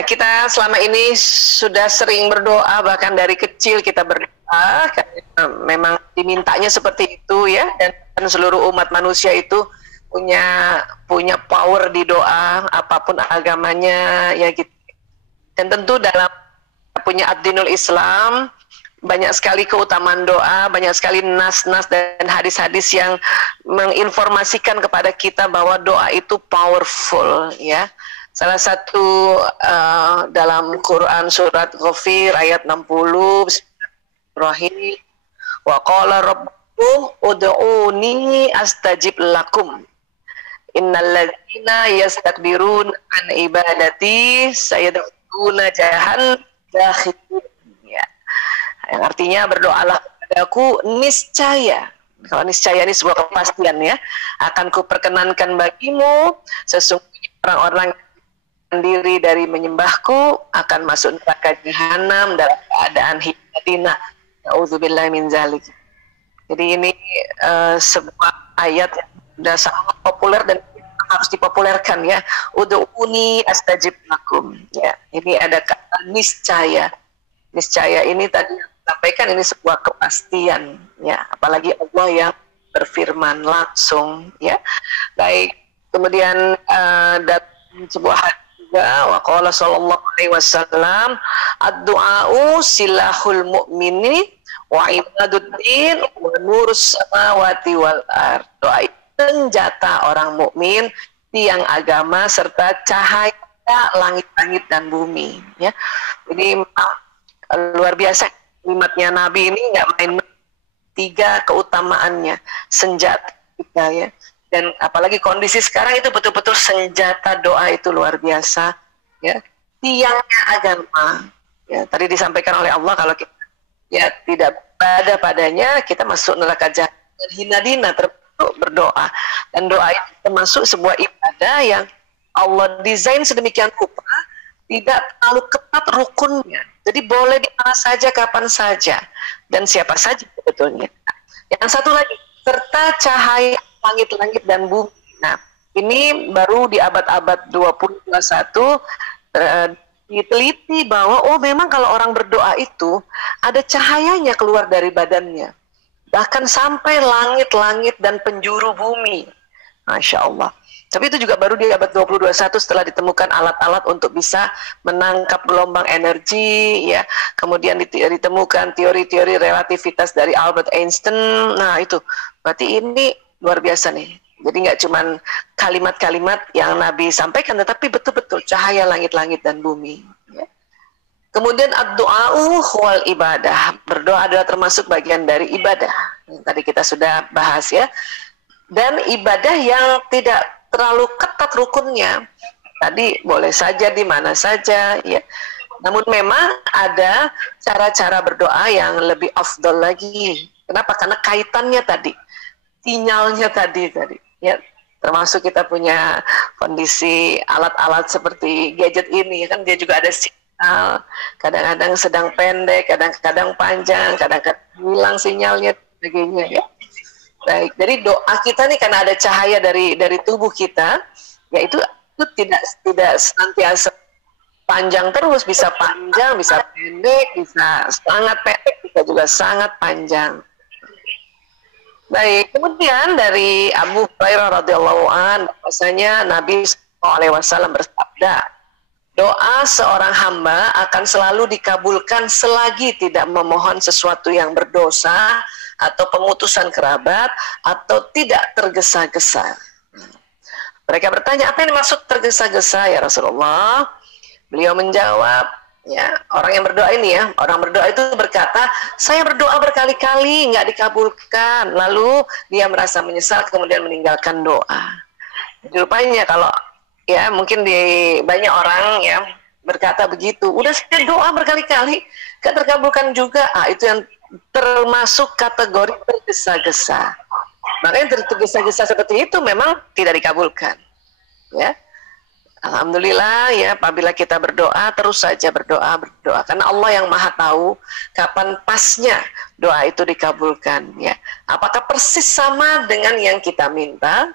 Ya, kita selama ini sudah sering berdoa, bahkan dari kecil kita berdoa, karena memang dimintanya seperti itu ya, dan seluruh umat manusia itu punya power di doa, apapun agamanya ya gitu. Dan tentu dalam punya ad-dinul Islam, banyak sekali keutamaan doa, banyak sekali nas-nas dan hadis-hadis yang menginformasikan kepada kita bahwa doa itu powerful ya. Salah satu dalam Quran surat Ghafir ayat 60, Bismillahirrahmanirrahim. Wa qala rabbukum ud'uni astajib lakum. Innalladzina yastakbirun an ibadati sayadkhuluna jahannam dakhirin. Ya. Yang artinya berdoalah kepadaku niscaya. Kalau niscaya ini sebuah kepastian ya. Akan kuperkenankan bagimu sesungguhnya orang-orang diri dari menyembahku akan masuk neraka jahanam dalam keadaan hidayah. Nauzubillahi min zalik. Jadi ini sebuah ayat yang sudah sangat populer dan harus dipopulerkan ya. Ud'uni astajib lakum. Ya, ini ada kata niscaya. Niscaya ini tadi sampaikan ini sebuah kepastian ya, apalagi Allah yang berfirman langsung ya. Baik, kemudian dalam sebuah hadis wa qala sallallahu alaihi wasallam ad-du'a'u silahul mu'mini wa ibaduddin wa nurus samawati wal ard. Doa itu senjata orang mukmin, tiang agama serta cahaya langit-langit dan bumi ya. Jadi luar biasa kalimatnya Nabi ini, nggak main, 3 keutamaannya senjata kita ya. Dan apalagi kondisi sekarang itu betul-betul senjata doa itu luar biasa ya, tiangnya agama ya. Tadi disampaikan oleh Allah kalau kita ya tidak berada padanya kita masuk neraka jahanam hina-dina, termasuk berdoa. Dan doa itu termasuk sebuah ibadah yang Allah desain sedemikian rupa, tidak terlalu ketat rukunnya, jadi boleh di mana saja, kapan saja, dan siapa saja sebetulnya. Yang satu lagi, serta cahaya langit-langit dan bumi. Nah, ini baru di abad-abad 20-21 diteliti bahwa oh memang kalau orang berdoa itu ada cahayanya keluar dari badannya, bahkan sampai langit-langit dan penjuru bumi. Masya Allah. Tapi itu juga baru di abad 20-21 setelah ditemukan alat-alat untuk bisa menangkap gelombang energi ya. Kemudian ditemukan teori-teori relativitas dari Albert Einstein. Nah itu berarti ini luar biasa nih. Jadi nggak cuman kalimat-kalimat yang Nabi sampaikan, tetapi betul-betul cahaya langit-langit dan bumi ya. Kemudian ad-du'a'u wal ibadah. Berdoa adalah termasuk bagian dari ibadah yang tadi kita sudah bahas ya. Dan ibadah yang tidak terlalu ketat rukunnya, tadi boleh saja di mana saja ya. Namun memang ada cara-cara berdoa yang lebih afdal lagi. Kenapa? Karena kaitannya tadi, sinyalnya tadi ya. Termasuk kita punya kondisi alat-alat seperti gadget ini kan, dia juga ada sinyal, kadang-kadang sedang pendek, kadang-kadang panjang, kadang-kadang hilang sinyalnya sebagainya ya. Baik, jadi doa kita nih karena ada cahaya dari tubuh kita, yaitu itu tidak senantiasa panjang terus, bisa panjang, bisa pendek, bisa sangat pendek, bisa juga sangat panjang. Baik, kemudian dari Abu Hurairah radhiyallahu an, bahwasanya Nabi SAW bersabda, doa seorang hamba akan selalu dikabulkan selagi tidak memohon sesuatu yang berdosa atau pemutusan kerabat atau tidak tergesa-gesa. Mereka bertanya, apa yang dimaksud tergesa-gesa ya Rasulullah? Beliau menjawab, ya, orang yang berdoa ini ya, orang berdoa itu berkata, saya berdoa berkali-kali nggak dikabulkan, lalu dia merasa menyesal kemudian meninggalkan doa. Jadi rupanya kalau ya mungkin di banyak orang ya berkata begitu, udah saya doa berkali-kali nggak terkabulkan juga, itu yang termasuk kategori tergesa-gesa. Makanya tergesa-gesa seperti itu memang tidak dikabulkan ya. Alhamdulillah ya, apabila kita berdoa terus saja berdoa karena Allah yang maha tahu kapan pasnya doa itu dikabulkan ya. Apakah persis sama dengan yang kita minta,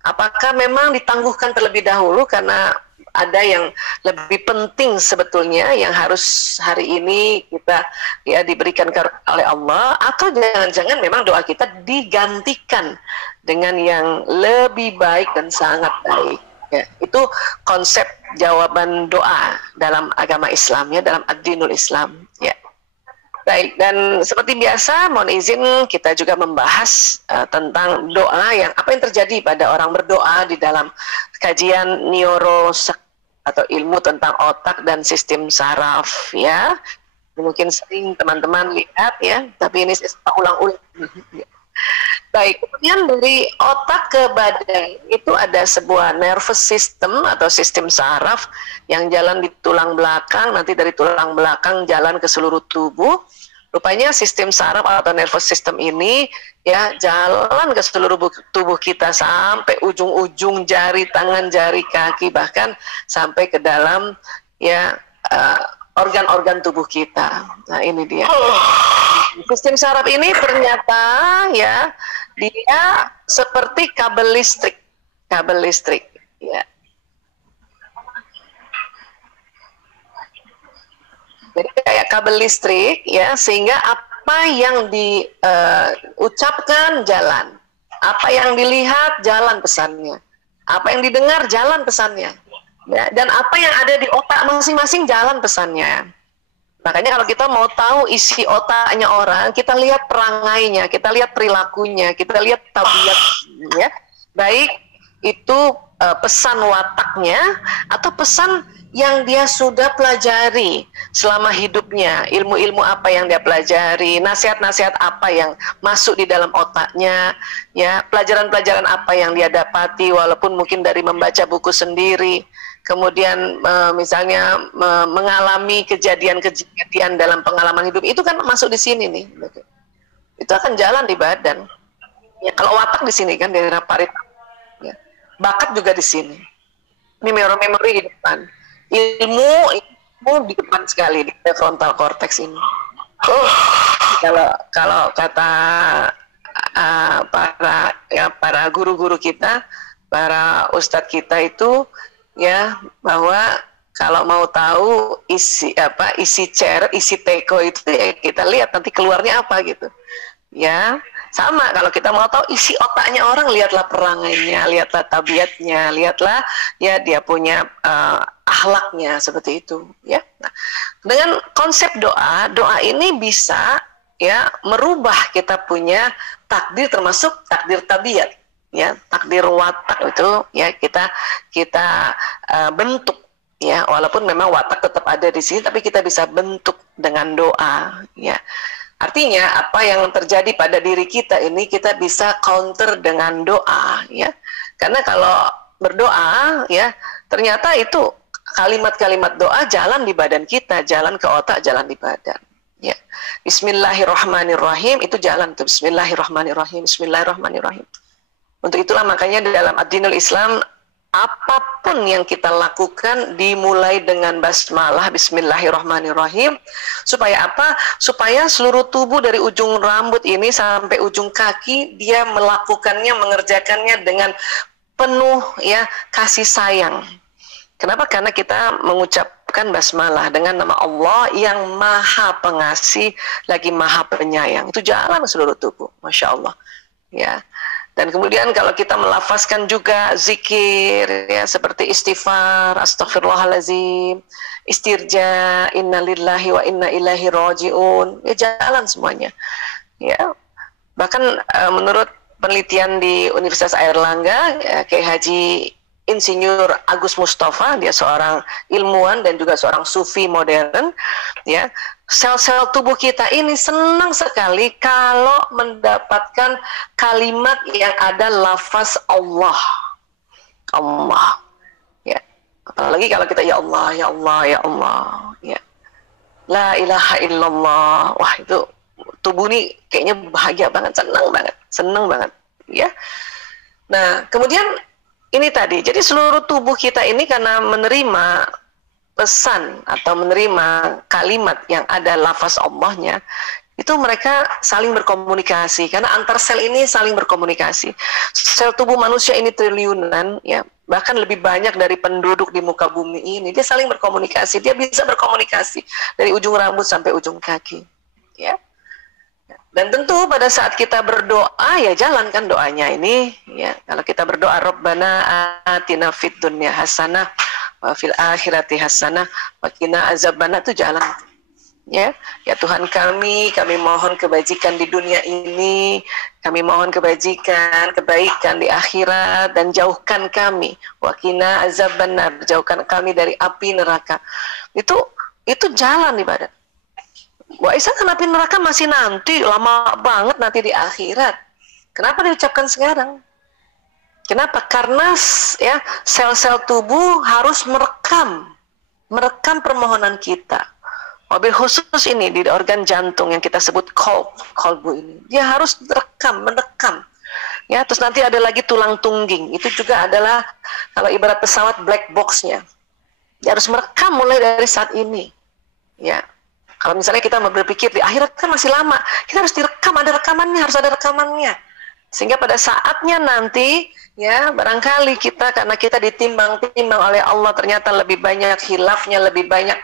apakah memang ditangguhkan terlebih dahulu karena ada yang lebih penting sebetulnya yang harus hari ini kita ya diberikan oleh Allah, atau jangan-jangan memang doa kita digantikan dengan yang lebih baik dan sangat baik. Ya, itu konsep jawaban doa dalam agama Islam, ya, dalam ad-dinul Islam. Ya. Baik, dan seperti biasa, mohon izin kita juga membahas tentang doa apa yang terjadi pada orang berdoa di dalam kajian neuro atau ilmu tentang otak dan sistem saraf, ya. Mungkin sering teman-teman lihat, ya, tapi ini saya ulang-ulang. Baik, kemudian dari otak ke badan itu ada sebuah nervous system atau sistem saraf yang jalan di tulang belakang, nanti dari tulang belakang jalan ke seluruh tubuh. Rupanya sistem saraf atau nervous system ini ya jalan ke seluruh tubuh kita sampai ujung-ujung jari tangan, jari kaki, bahkan sampai ke dalam ya organ-organ tubuh kita. Nah, ini dia. Sistem saraf ini ternyata ya dia seperti kabel listrik ya. Jadi kayak kabel listrik ya, sehingga apa yang diucapkan jalan, apa yang dilihat jalan pesannya, apa yang didengar jalan pesannya, ya, dan apa yang ada di otak masing-masing jalan pesannya. Makanya kalau kita mau tahu isi otaknya orang, kita lihat perangainya, kita lihat perilakunya, kita lihat tabiatnya, baik itu pesan wataknya atau pesan yang dia sudah pelajari selama hidupnya, ilmu-ilmu apa yang dia pelajari, nasihat-nasihat apa yang masuk di dalam otaknya, ya, pelajaran-pelajaran apa yang dia dapati walaupun mungkin dari membaca buku sendiri, kemudian misalnya mengalami kejadian-kejadian dalam pengalaman hidup, itu kan masuk di sini nih. Itu akan jalan di badan. Ya, kalau watak di sini kan di daerah parit, ya. Bakat juga di sini. Ini memori di depan. Ilmu di depan sekali di frontal cortex ini. Kalau kata para guru-guru kita, para ustadz kita itu ya, bahwa kalau mau tahu isi teko itu ya kita lihat nanti keluarnya apa gitu. Ya, sama kalau kita mau tahu isi otaknya orang, lihatlah perangainya, lihatlah tabiatnya, lihatlah ya dia punya akhlaknya, seperti itu ya. Nah, dengan konsep doa ini bisa ya merubah kita punya takdir, termasuk takdir tabiat, ya, takdir watak itu ya kita bentuk, ya, walaupun memang watak tetap ada di sini, tapi kita bisa bentuk dengan doa, ya. Artinya apa yang terjadi pada diri kita ini kita bisa counter dengan doa, ya. Karena kalau berdoa, ya, ternyata itu kalimat-kalimat doa jalan di badan kita, jalan ke otak, jalan di badan. Ya. Bismillahirrahmanirrahim itu jalan tuh. Bismillahirrahmanirrahim. Bismillahirrahmanirrahim. Untuk itulah makanya di dalam ad-dinul Islam, apapun yang kita lakukan dimulai dengan basmalah, bismillahirrahmanirrahim. Supaya apa? Supaya seluruh tubuh dari ujung rambut ini sampai ujung kaki dia melakukannya, mengerjakannya dengan penuh ya kasih sayang. Kenapa? Karena kita mengucapkan basmalah dengan nama Allah yang Maha Pengasih lagi Maha Penyayang. Itu jalan seluruh tubuh, Masya Allah. Ya. Dan kemudian kalau kita melafazkan juga zikir, ya, seperti istighfar, astaghfirullahalazim, istirja, innalillahi wa inna ilaihi rajiun, ya jalan semuanya. Ya. Bahkan menurut penelitian di Universitas Airlangga, ya, Kiai Haji Insinyur Agus Mustafa, dia seorang ilmuwan dan juga seorang sufi modern, ya. Sel-sel tubuh kita ini senang sekali kalau mendapatkan kalimat yang ada lafaz Allah. Allah. Ya. Apalagi kalau kita ya Allah, ya Allah, ya Allah, ya. La ilaha illallah. Wah, itu tubuh ini kayaknya bahagia banget, senang banget, ya. Nah, kemudian ini tadi, jadi seluruh tubuh kita ini karena menerima pesan atau menerima kalimat yang ada lafaz Allahnya, itu mereka saling berkomunikasi, karena antar sel ini saling berkomunikasi. Sel tubuh manusia ini triliunan, ya, bahkan lebih banyak dari penduduk di muka bumi ini. Dia saling berkomunikasi, dia bisa berkomunikasi dari ujung rambut sampai ujung kaki, ya. Dan tentu pada saat kita berdoa, ya jalankan doanya ini, ya. Kalau kita berdoa, Rabbana atina fid dunya hasanah wa fil akhirati hasanah wa qina azabannar, itu jalan. Ya Tuhan kami mohon kebajikan di dunia ini, kami mohon kebaikan di akhirat, dan jauhkan kami, waqina azabannar, jauhkan kami dari api neraka. Itu jalan ibadah. Kan api neraka masih nanti, lama banget nanti di akhirat. Kenapa diucapkan sekarang? Kenapa? Karena ya sel-sel tubuh harus merekam permohonan kita. Mobil khusus ini di organ jantung yang kita sebut kolbu ini, dia harus menekam. Ya, terus nanti ada lagi tulang tungging, itu juga adalah kalau ibarat pesawat black box-nya. Dia harus merekam mulai dari saat ini. Ya, kalau misalnya kita berpikir di akhirat kan masih lama, kita harus direkam, harus ada rekamannya. Sehingga pada saatnya nanti, ya barangkali kita, karena kita ditimbang oleh Allah, ternyata lebih banyak hilafnya, lebih banyak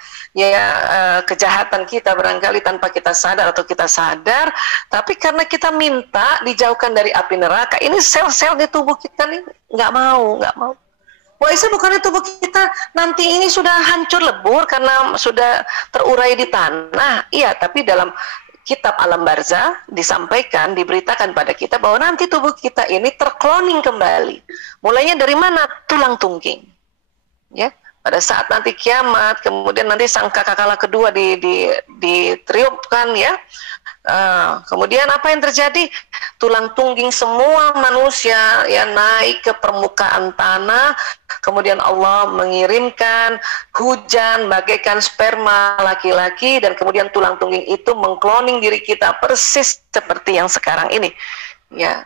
kejahatan kita barangkali tanpa kita sadar atau kita sadar, tapi karena kita minta dijauhkan dari api neraka, ini sel-sel di tubuh kita nih nggak mau. Bukannya tubuh kita nanti ini sudah hancur lebur karena sudah terurai di tanah, iya, tapi dalam kitab alam barzah disampaikan, diberitakan pada kita bahwa nanti tubuh kita ini terkloning kembali. Mulainya dari mana? Tulang tungging. Ya. Pada saat nanti kiamat, kemudian nanti sangkakala kedua ditiupkan, ya. Kemudian apa yang terjadi? Tulang tungging semua manusia ya naik ke permukaan tanah. Kemudian Allah mengirimkan hujan bagaikan sperma laki-laki, dan kemudian tulang tungging itu mengkloning diri kita persis seperti yang sekarang ini. Ya.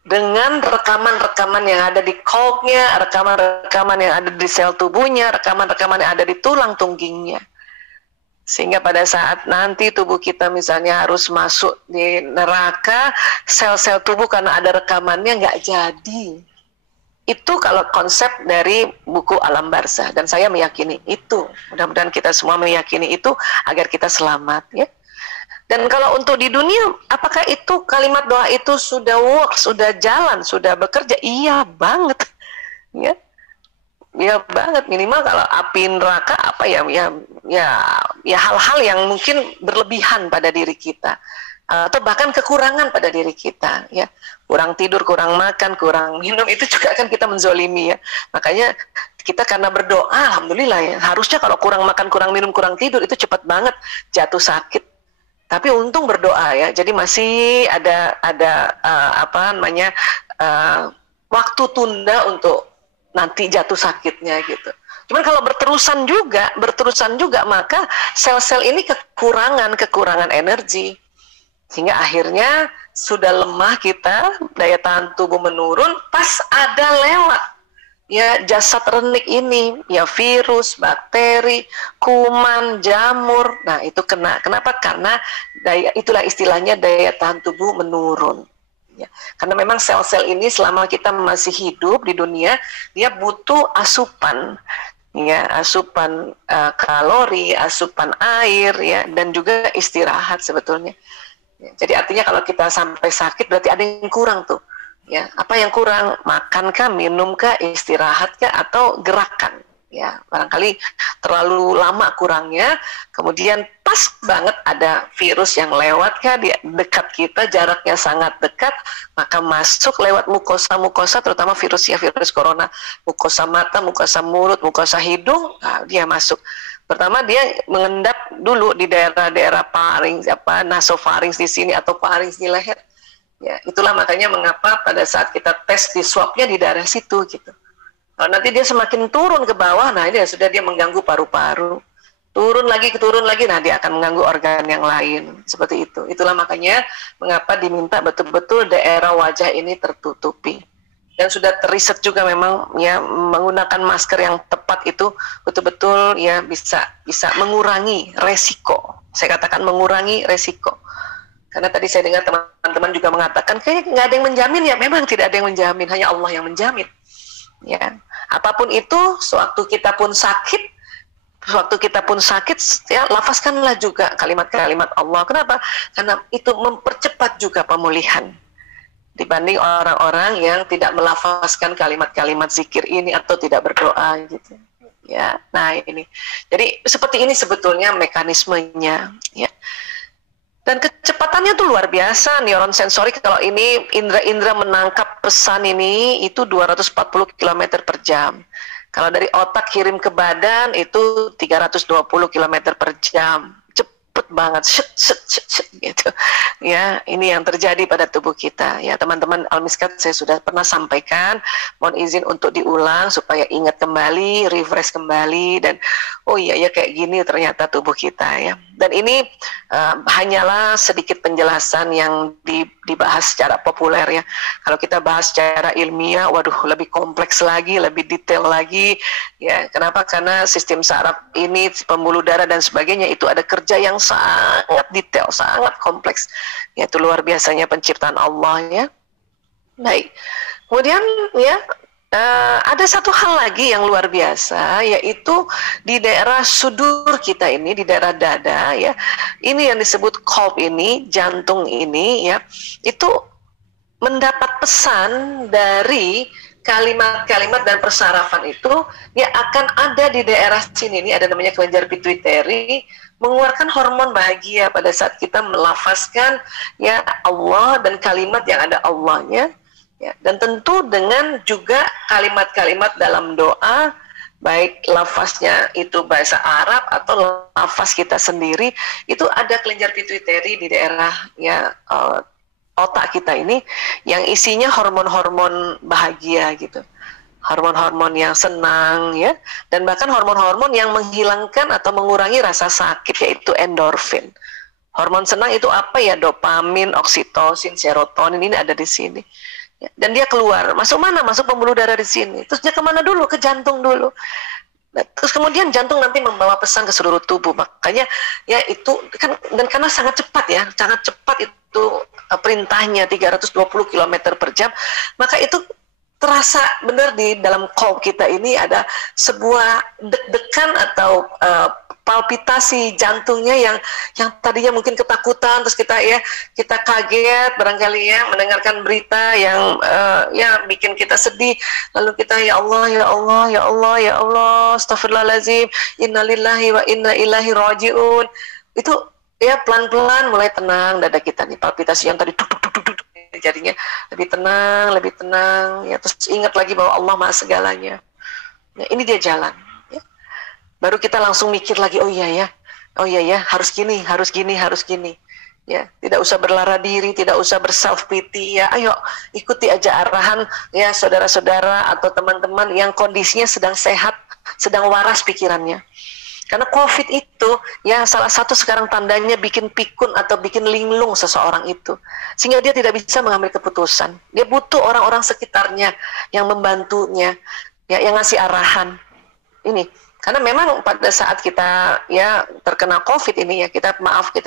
Dengan rekaman-rekaman yang ada di kolbnya, rekaman-rekaman yang ada di sel tubuhnya, rekaman-rekaman yang ada di tulang tunggingnya. Sehingga pada saat nanti tubuh kita misalnya harus masuk di neraka, sel-sel tubuh karena ada rekamannya nggak jadi. Itu kalau konsep dari buku Alam Barzah, dan saya meyakini itu. Mudah-mudahan kita semua meyakini itu agar kita selamat, ya. Dan kalau untuk di dunia, apakah itu kalimat doa itu sudah work, sudah jalan, sudah bekerja? Iya banget, ya, iya banget. Minimal kalau api neraka apa ya hal-hal yang mungkin berlebihan pada diri kita, atau bahkan kekurangan pada diri kita, ya, kurang tidur, kurang makan, kurang minum, itu juga akan kita menzolimi, ya. Makanya kita karena berdoa, alhamdulillah, ya, harusnya kalau kurang makan, kurang minum, kurang tidur itu cepat banget jatuh sakit. Tapi untung berdoa, ya, jadi masih ada waktu tunda untuk nanti jatuh sakitnya gitu. Cuman kalau berterusan juga maka sel-sel ini kekurangan energi, sehingga akhirnya sudah lemah kita, daya tahan tubuh menurun, pas ada lewat ya jasad renik ini, ya virus, bakteri, kuman, jamur. Nah, itu kenapa? Karena itulah istilahnya daya tahan tubuh menurun. Ya. Karena memang sel-sel ini selama kita masih hidup di dunia, dia butuh asupan, ya, asupan kalori, asupan air, ya, dan juga istirahat sebetulnya. Ya, jadi artinya kalau kita sampai sakit berarti ada yang kurang tuh. Ya, apa yang kurang? Makan kah, minum kah, istirahat kah, atau gerakan? Ya, barangkali terlalu lama kurangnya, kemudian pas banget ada virus yang lewat kah di dekat kita, jaraknya sangat dekat, maka masuk lewat mukosa, terutama virus corona, mukosa mata, mukosa mulut, mukosa hidung, nah, dia masuk. Pertama dia mengendap dulu di daerah-daerah pharynx, nasofarinx di sini atau pharynx di leher. Ya, itulah makanya mengapa pada saat kita tes di swabnya di daerah situ gitu. Kalau nanti dia semakin turun ke bawah, nah ini sudah dia mengganggu paru-paru. Turun lagi, nah dia akan mengganggu organ yang lain. Seperti itu. Itulah makanya mengapa diminta betul-betul daerah wajah ini tertutupi. Dan sudah teriset juga memang ya menggunakan masker yang tepat itu betul-betul ya bisa mengurangi resiko Saya katakan mengurangi resiko. Karena tadi saya dengar teman-teman juga mengatakan kayak nggak ada yang menjamin, ya memang tidak ada yang menjamin, hanya Allah yang menjamin. Ya, apapun itu, sewaktu kita pun sakit, ya lafazkanlah juga kalimat-kalimat Allah. Kenapa? Karena itu mempercepat juga pemulihan dibanding orang-orang yang tidak melafazkan kalimat-kalimat zikir ini atau tidak berdoa gitu. Ya, nah ini. Jadi seperti ini sebetulnya mekanismenya, ya. Dan kecepatannya tuh luar biasa, neuron sensorik kalau ini indera-indera menangkap pesan ini itu 240 km per jam. Kalau dari otak kirim ke badan itu 320 km per jam. Cepet banget, gitu. Ya, ini yang terjadi pada tubuh kita. Ya, teman-teman Al-Miskat saya sudah pernah sampaikan, mohon izin untuk diulang supaya ingat kembali, refresh kembali, dan oh iya ya kayak gini ternyata tubuh kita ya. Dan ini hanyalah sedikit penjelasan yang dibahas secara populer ya. Kalau kita bahas secara ilmiah, waduh lebih kompleks lagi, lebih detail lagi ya. Kenapa? Karena sistem saraf ini, pembuluh darah dan sebagainya itu ada kerja yang sangat detail, sangat kompleks. Ya, itu luar biasanya penciptaan Allah ya. Baik. Kemudian ya ada satu hal lagi yang luar biasa, yaitu di daerah sudur kita ini, di daerah dada ya, ini yang disebut qalb ini, jantung ini ya, itu mendapat pesan dari kalimat-kalimat dan persarafan itu ya akan ada di daerah sini, ini ada namanya kelenjar pituitari, mengeluarkan hormon bahagia pada saat kita melafazkan ya Allah dan kalimat yang ada Allahnya. Ya, dan tentu dengan juga kalimat-kalimat dalam doa, baik lafaznya itu bahasa Arab atau lafaz kita sendiri, itu ada kelenjar pituitari di daerah ya otak kita ini yang isinya hormon-hormon bahagia gitu, hormon-hormon yang senang ya, dan bahkan hormon-hormon yang menghilangkan atau mengurangi rasa sakit, yaitu endorfin. Hormon senang itu apa ya? Dopamin, oksitosin, serotonin, ini ada di sini. Ya, dan dia keluar, masuk mana? Masuk pembuluh darah di sini. Terus dia kemana dulu? Ke jantung dulu. Nah, terus kemudian jantung nanti membawa pesan ke seluruh tubuh. Makanya ya itu kan, dan karena sangat cepat ya, sangat cepat itu perintahnya 320 km per jam, maka itu terasa benar di dalam qalb kita ini ada sebuah deg-degan atau palpitasi jantungnya yang tadinya mungkin ketakutan, terus kita kaget barangkali ya mendengarkan berita yang ya bikin kita sedih, lalu kita ya Allah ya Allah ya Allah ya Allah astagfirullahaladzim innalillahi wa inna ilaihi rajiun, itu ya pelan-pelan mulai tenang dada kita nih, palpitasi yang tadi duk jadinya lebih tenang ya, terus ingat lagi bahwa Allah Maha segalanya ya, ini dia jalan. Baru kita langsung mikir lagi, oh iya ya, harus gini ya, tidak usah berlara diri, tidak usah berself pity ya, ayo ikuti aja arahan ya saudara-saudara atau teman-teman yang kondisinya sedang sehat, sedang waras pikirannya. Karena COVID itu ya salah satu sekarang tandanya bikin pikun atau bikin linglung seseorang itu, sehingga dia tidak bisa mengambil keputusan. Dia butuh orang-orang sekitarnya yang membantunya ya, yang ngasih arahan ini. Karena memang pada saat kita ya terkena COVID ini ya, kita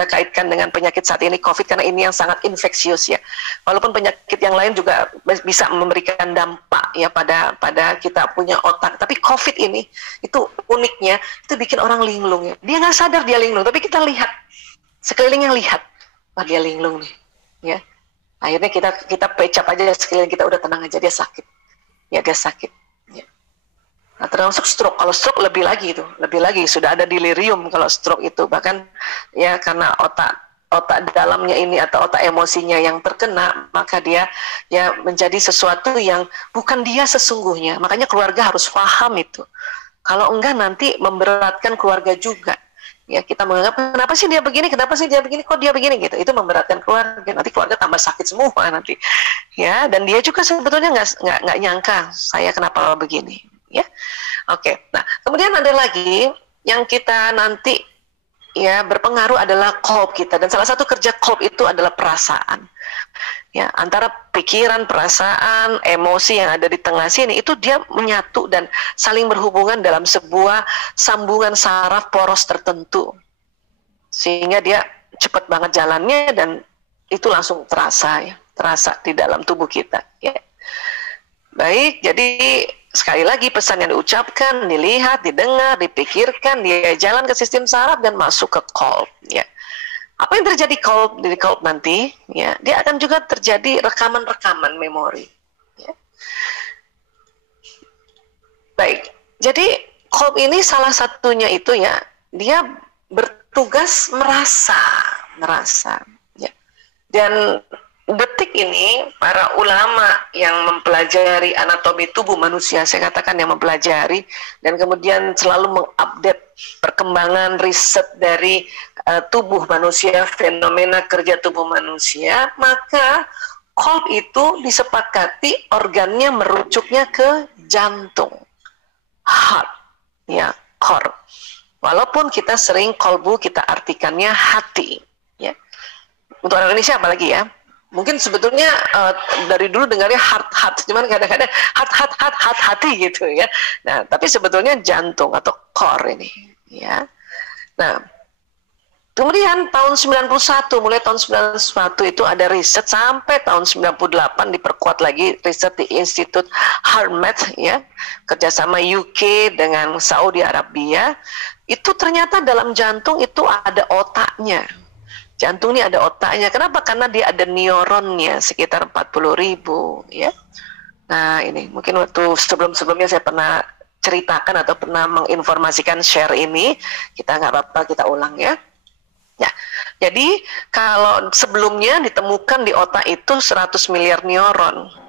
kaitkan dengan penyakit saat ini COVID karena ini yang sangat infeksius ya. Walaupun penyakit yang lain juga bisa memberikan dampak ya pada kita punya otak, tapi COVID ini itu uniknya itu bikin orang linglung ya. Dia nggak sadar dia linglung, tapi kita lihat sekelilingnya, lihat, wah dia linglung nih ya. Akhirnya kita pecap aja sekeliling kita, udah tenang aja, dia sakit ya, dia sakit. Nah, termasuk stroke. Kalau stroke lebih lagi sudah ada delirium kalau stroke itu, bahkan ya karena otak dalamnya ini atau otak emosinya yang terkena, maka dia ya menjadi sesuatu yang bukan dia sesungguhnya. Makanya keluarga harus paham itu. Kalau enggak nanti memberatkan keluarga juga. Ya, kita menganggap kenapa sih dia begini, kok dia begini gitu. Itu memberatkan keluarga. Nanti keluarga tambah sakit semua nanti. Ya, dan dia juga sebetulnya nggak nyangka saya kenapa begini. Ya, oke. Nah, kemudian ada lagi yang kita nanti ya berpengaruh adalah qalb kita, dan salah satu kerja qalb itu adalah perasaan. Ya, antara pikiran, perasaan, emosi yang ada di tengah sini itu dia menyatu dan saling berhubungan dalam sebuah sambungan saraf poros tertentu. sehingga dia cepat banget jalannya dan itu langsung terasa ya, terasa di dalam tubuh kita ya. Baik, jadi sekali lagi pesan yang diucapkan, dilihat, didengar, dipikirkan, dia jalan ke sistem saraf dan masuk ke qalb ya. Apa yang terjadi di qalb nanti ya, dia akan juga terjadi rekaman-rekaman memori ya. Baik, jadi qalb ini salah satunya itu ya, dia bertugas merasa ya. Dan detik ini para ulama yang mempelajari anatomi tubuh manusia, saya katakan yang mempelajari dan kemudian selalu mengupdate perkembangan riset dari tubuh manusia, fenomena kerja tubuh manusia, maka qalb itu disepakati organnya merujuknya ke jantung, heart ya, core. Walaupun kita sering qalbu kita artikannya hati ya. Untuk orang Indonesia apalagi ya, mungkin sebetulnya dari dulu dengarnya heart, cuman kadang-kadang heart hati gitu ya. Nah, tapi sebetulnya jantung atau core ini ya. Nah, kemudian tahun 91, mulai tahun 91 itu ada riset sampai tahun 98 diperkuat lagi riset di Institut HeartMath ya, kerjasama UK dengan Saudi Arabia. Itu ternyata dalam jantung itu ada otaknya. Jantung ini ada otaknya. Kenapa? Karena dia ada neuronnya sekitar 40.000 ya. Nah ini mungkin waktu sebelumnya saya pernah ceritakan atau pernah menginformasikan share ini. Kita nggak apa-apa, kita ulang ya. Ya, jadi kalau sebelumnya ditemukan di otak itu 100 miliar neuron.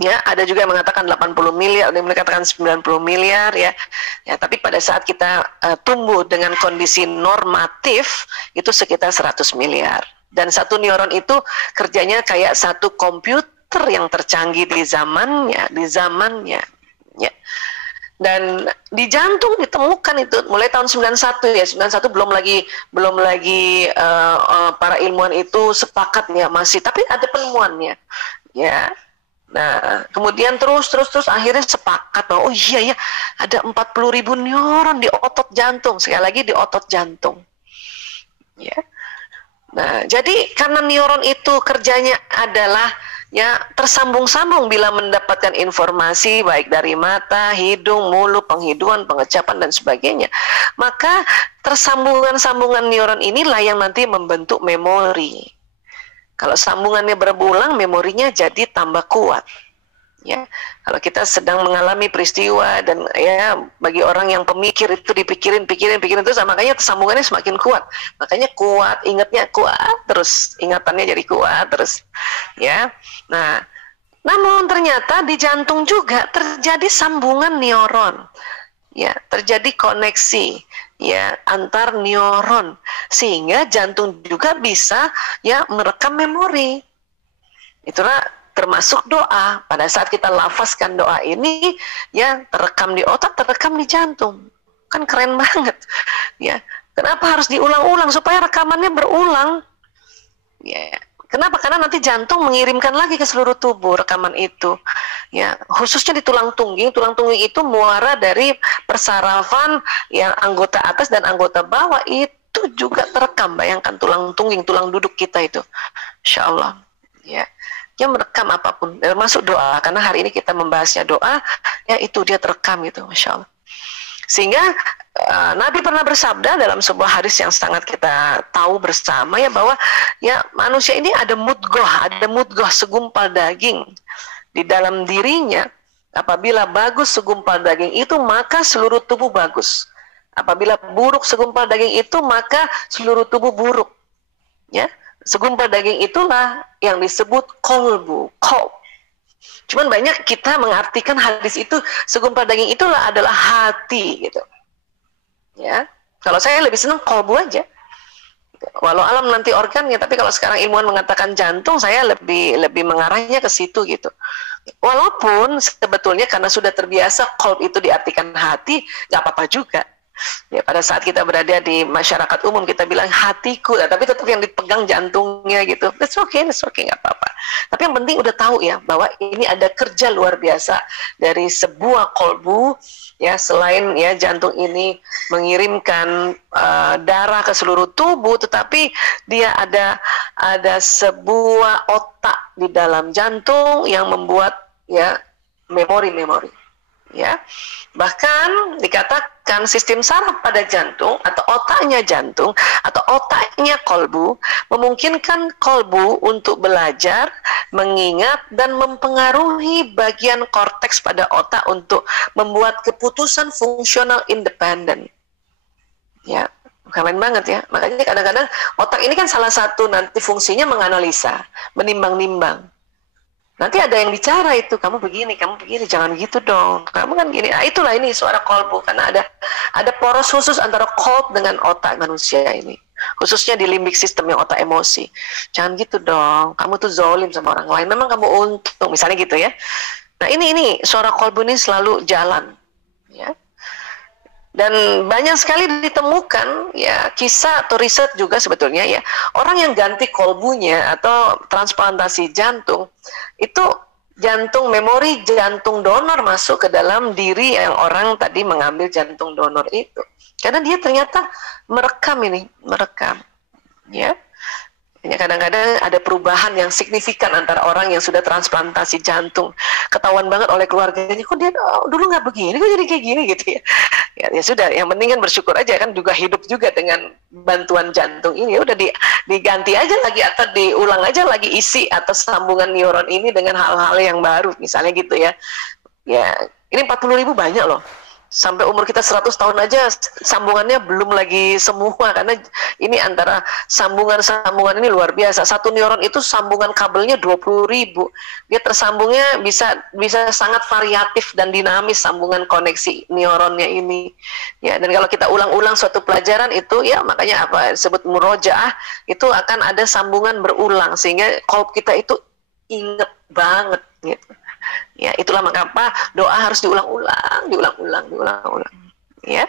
Ya, ada juga yang mengatakan 80 miliar, ada yang mengatakan 90 miliar ya. Ya, tapi pada saat kita tumbuh dengan kondisi normatif itu sekitar 100 miliar. Dan satu neuron itu kerjanya kayak satu komputer yang tercanggih di zamannya ya. Dan di jantung ditemukan itu mulai tahun 91 ya, 91 belum lagi para ilmuwan itu sepakat ya masih, tapi ada penemuannya ya. Nah, kemudian terus akhirnya sepakat bahwa oh iya ya ada 40.000 neuron di otot jantung, sekali lagi di otot jantung. Ya. Nah, jadi karena neuron itu kerjanya adalah ya tersambung-sambung bila mendapatkan informasi baik dari mata, hidung, mulut, penghidupan, pengecapan dan sebagainya, maka tersambungan-sambungan neuron inilah yang nanti membentuk memori. Kalau sambungannya berulang, memorinya jadi tambah kuat. Ya, kalau kita sedang mengalami peristiwa dan ya bagi orang yang pemikir itu dipikirin terus, makanya sambungannya semakin kuat. Makanya kuat, ingatnya kuat terus, ingatannya jadi kuat terus. Ya, nah, namun ternyata di jantung juga terjadi sambungan neuron. Ya, terjadi koneksi ya antar neuron sehingga jantung juga bisa ya merekam memori. Itulah termasuk doa. Pada saat kita lafazkan doa ini ya terekam di otak, terekam di jantung. Kan keren banget. Ya. Kenapa harus diulang-ulang supaya rekamannya berulang? Ya. Kenapa? Karena nanti jantung mengirimkan lagi ke seluruh tubuh rekaman itu. Ya, khususnya di tulang tungging. Tulang tungging itu muara dari persarafan yang anggota atas dan anggota bawah itu juga terekam. Bayangkan tulang tungging, tulang duduk kita itu. Insya Allah. Ya. Dia merekam apapun, termasuk doa. Karena hari ini kita membahasnya doa, ya itu dia terekam gitu, Masya Allah. Sehingga Nabi pernah bersabda dalam sebuah hadis yang sangat kita tahu bersama ya, bahwa ya manusia ini ada mudghah segumpal daging di dalam dirinya. Apabila bagus segumpal daging itu, maka seluruh tubuh bagus. Apabila buruk segumpal daging itu, maka seluruh tubuh buruk. Ya, segumpal daging itulah yang disebut qalbu, qalb. Cuman banyak kita mengartikan hadis itu segumpal daging itulah adalah hati gitu. Ya, kalau saya lebih senang qalbu aja. Walau alam nanti organnya, tapi kalau sekarang ilmuwan mengatakan jantung, saya lebih mengarahnya ke situ gitu. Walaupun sebetulnya karena sudah terbiasa qalb itu diartikan hati, nggak apa-apa juga. Ya, pada saat kita berada di masyarakat umum kita bilang hatiku, tapi tetap yang dipegang jantungnya. jantungnya gitu. That's okay, nggak apa-apa. Tapi yang penting udah tahu ya bahwa ini ada kerja luar biasa dari sebuah kolbu ya, selain ya jantung ini mengirimkan darah ke seluruh tubuh, tetapi dia ada sebuah otak di dalam jantung yang membuat ya memori-memori. Ya, bahkan dikatakan sistem saraf pada jantung atau otaknya jantung atau otaknya kolbu memungkinkan kolbu untuk belajar, mengingat dan mempengaruhi bagian korteks pada otak untuk membuat keputusan fungsional independen. Ya, keren banget ya. Makanya kadang-kadang otak ini kan salah satu nanti fungsinya menganalisa, menimbang-nimbang. Nanti ada yang bicara itu, kamu begini, jangan gitu dong. Kamu kan gini. Nah, itulah ini suara kolbu, karena ada poros khusus antara kolb dengan otak manusia ini. Khususnya di limbik sistem yang otak emosi. Jangan gitu dong. Kamu tuh zolim sama orang lain. Memang kamu untung, misalnya gitu ya. Nah, ini suara kolbu ini selalu jalan, ya. Dan banyak sekali ditemukan ya kisah atau riset juga sebetulnya ya, orang yang ganti kolbunya atau transplantasi jantung itu jantung, memori jantung donor masuk ke dalam diri yang orang tadi mengambil jantung donor itu, karena dia ternyata merekam ya. Kadang-kadang ada perubahan yang signifikan antara orang yang sudah transplantasi jantung, ketahuan banget oleh keluarganya, kok dia dulu nggak begini, kok jadi kayak gini gitu ya. Ya sudah, yang penting kan bersyukur aja, kan juga hidup juga dengan bantuan jantung ini. Udah diganti aja lagi atau diulang aja lagi isi atau sambungan neuron ini dengan hal-hal yang baru, misalnya gitu ya. Ya, ini 40.000 banyak loh. Sampai umur kita 100 tahun aja sambungannya belum lagi semua, karena ini antara sambungan ini luar biasa. Satu neuron itu sambungan kabelnya 20.000. Dia tersambungnya bisa sangat variatif dan dinamis sambungan koneksi neuronnya ini. Ya, dan kalau kita ulang-ulang suatu pelajaran itu ya, makanya apa disebut murojaah, itu akan ada sambungan berulang sehingga kolb kita itu inget banget gitu. Ya, itulah mengapa doa harus diulang-ulang. Ya.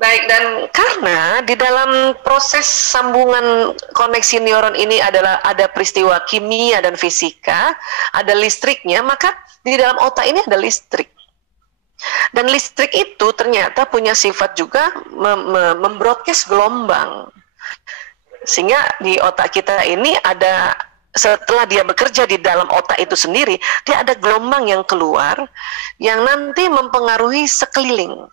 Baik, dan karena di dalam proses sambungan koneksi neuron ini ada peristiwa kimia dan fisika, ada listriknya, maka di dalam otak ini ada listrik. Dan listrik itu ternyata punya sifat juga membroadcast gelombang. Sehingga di otak kita ini ada, setelah dia bekerja di dalam otak itu sendiri, dia ada gelombang yang keluar yang nanti mempengaruhi sekeliling.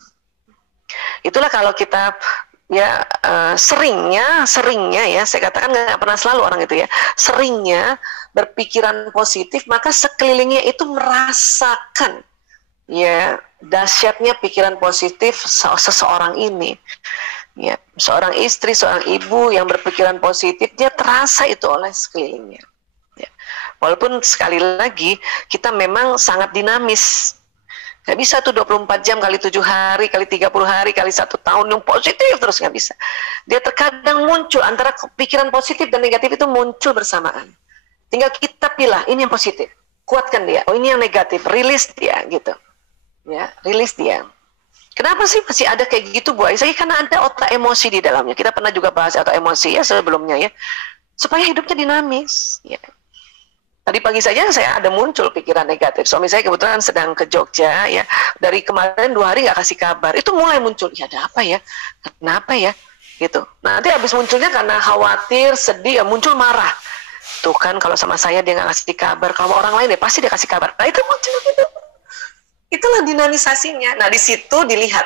Itulah kalau kita ya seringnya ya, saya katakan nggak pernah selalu orang itu ya, seringnya berpikiran positif, maka sekelilingnya itu merasakan ya dahsyatnya pikiran positif seseorang ini. Ya, seorang istri, seorang ibu yang berpikiran positif, dia terasa itu oleh sekelilingnya. Ya. Walaupun sekali lagi kita memang sangat dinamis. Gak bisa tuh 24 jam kali 7 hari, kali 30 hari, kali 1 tahun yang positif terus, nggak bisa. Dia terkadang muncul antara pikiran positif dan negatif itu muncul bersamaan. Tinggal kita pilih ini yang positif, kuatkan dia. Oh, ini yang negatif, rilis dia gitu. Ya, rilis dia. Kenapa sih masih ada kayak gitu, Bu Aisyah? Karena ada otak emosi di dalamnya. Kita pernah juga bahas otak emosi ya sebelumnya ya. Supaya hidupnya dinamis. Ya. Tadi pagi saja saya ada muncul pikiran negatif. Suami saya kebetulan sedang ke Jogja ya. Dari kemarin 2 hari nggak kasih kabar. Itu mulai muncul. Ya ada apa ya? Kenapa ya? Gitu. Nanti habis munculnya karena khawatir, sedih, ya muncul marah. Tuh kan kalau sama saya dia nggak kasih kabar. Kalau orang lain ya pasti dia kasih kabar. Nah itu muncul gitu. Itulah dinamisasinya. Nah di situ dilihat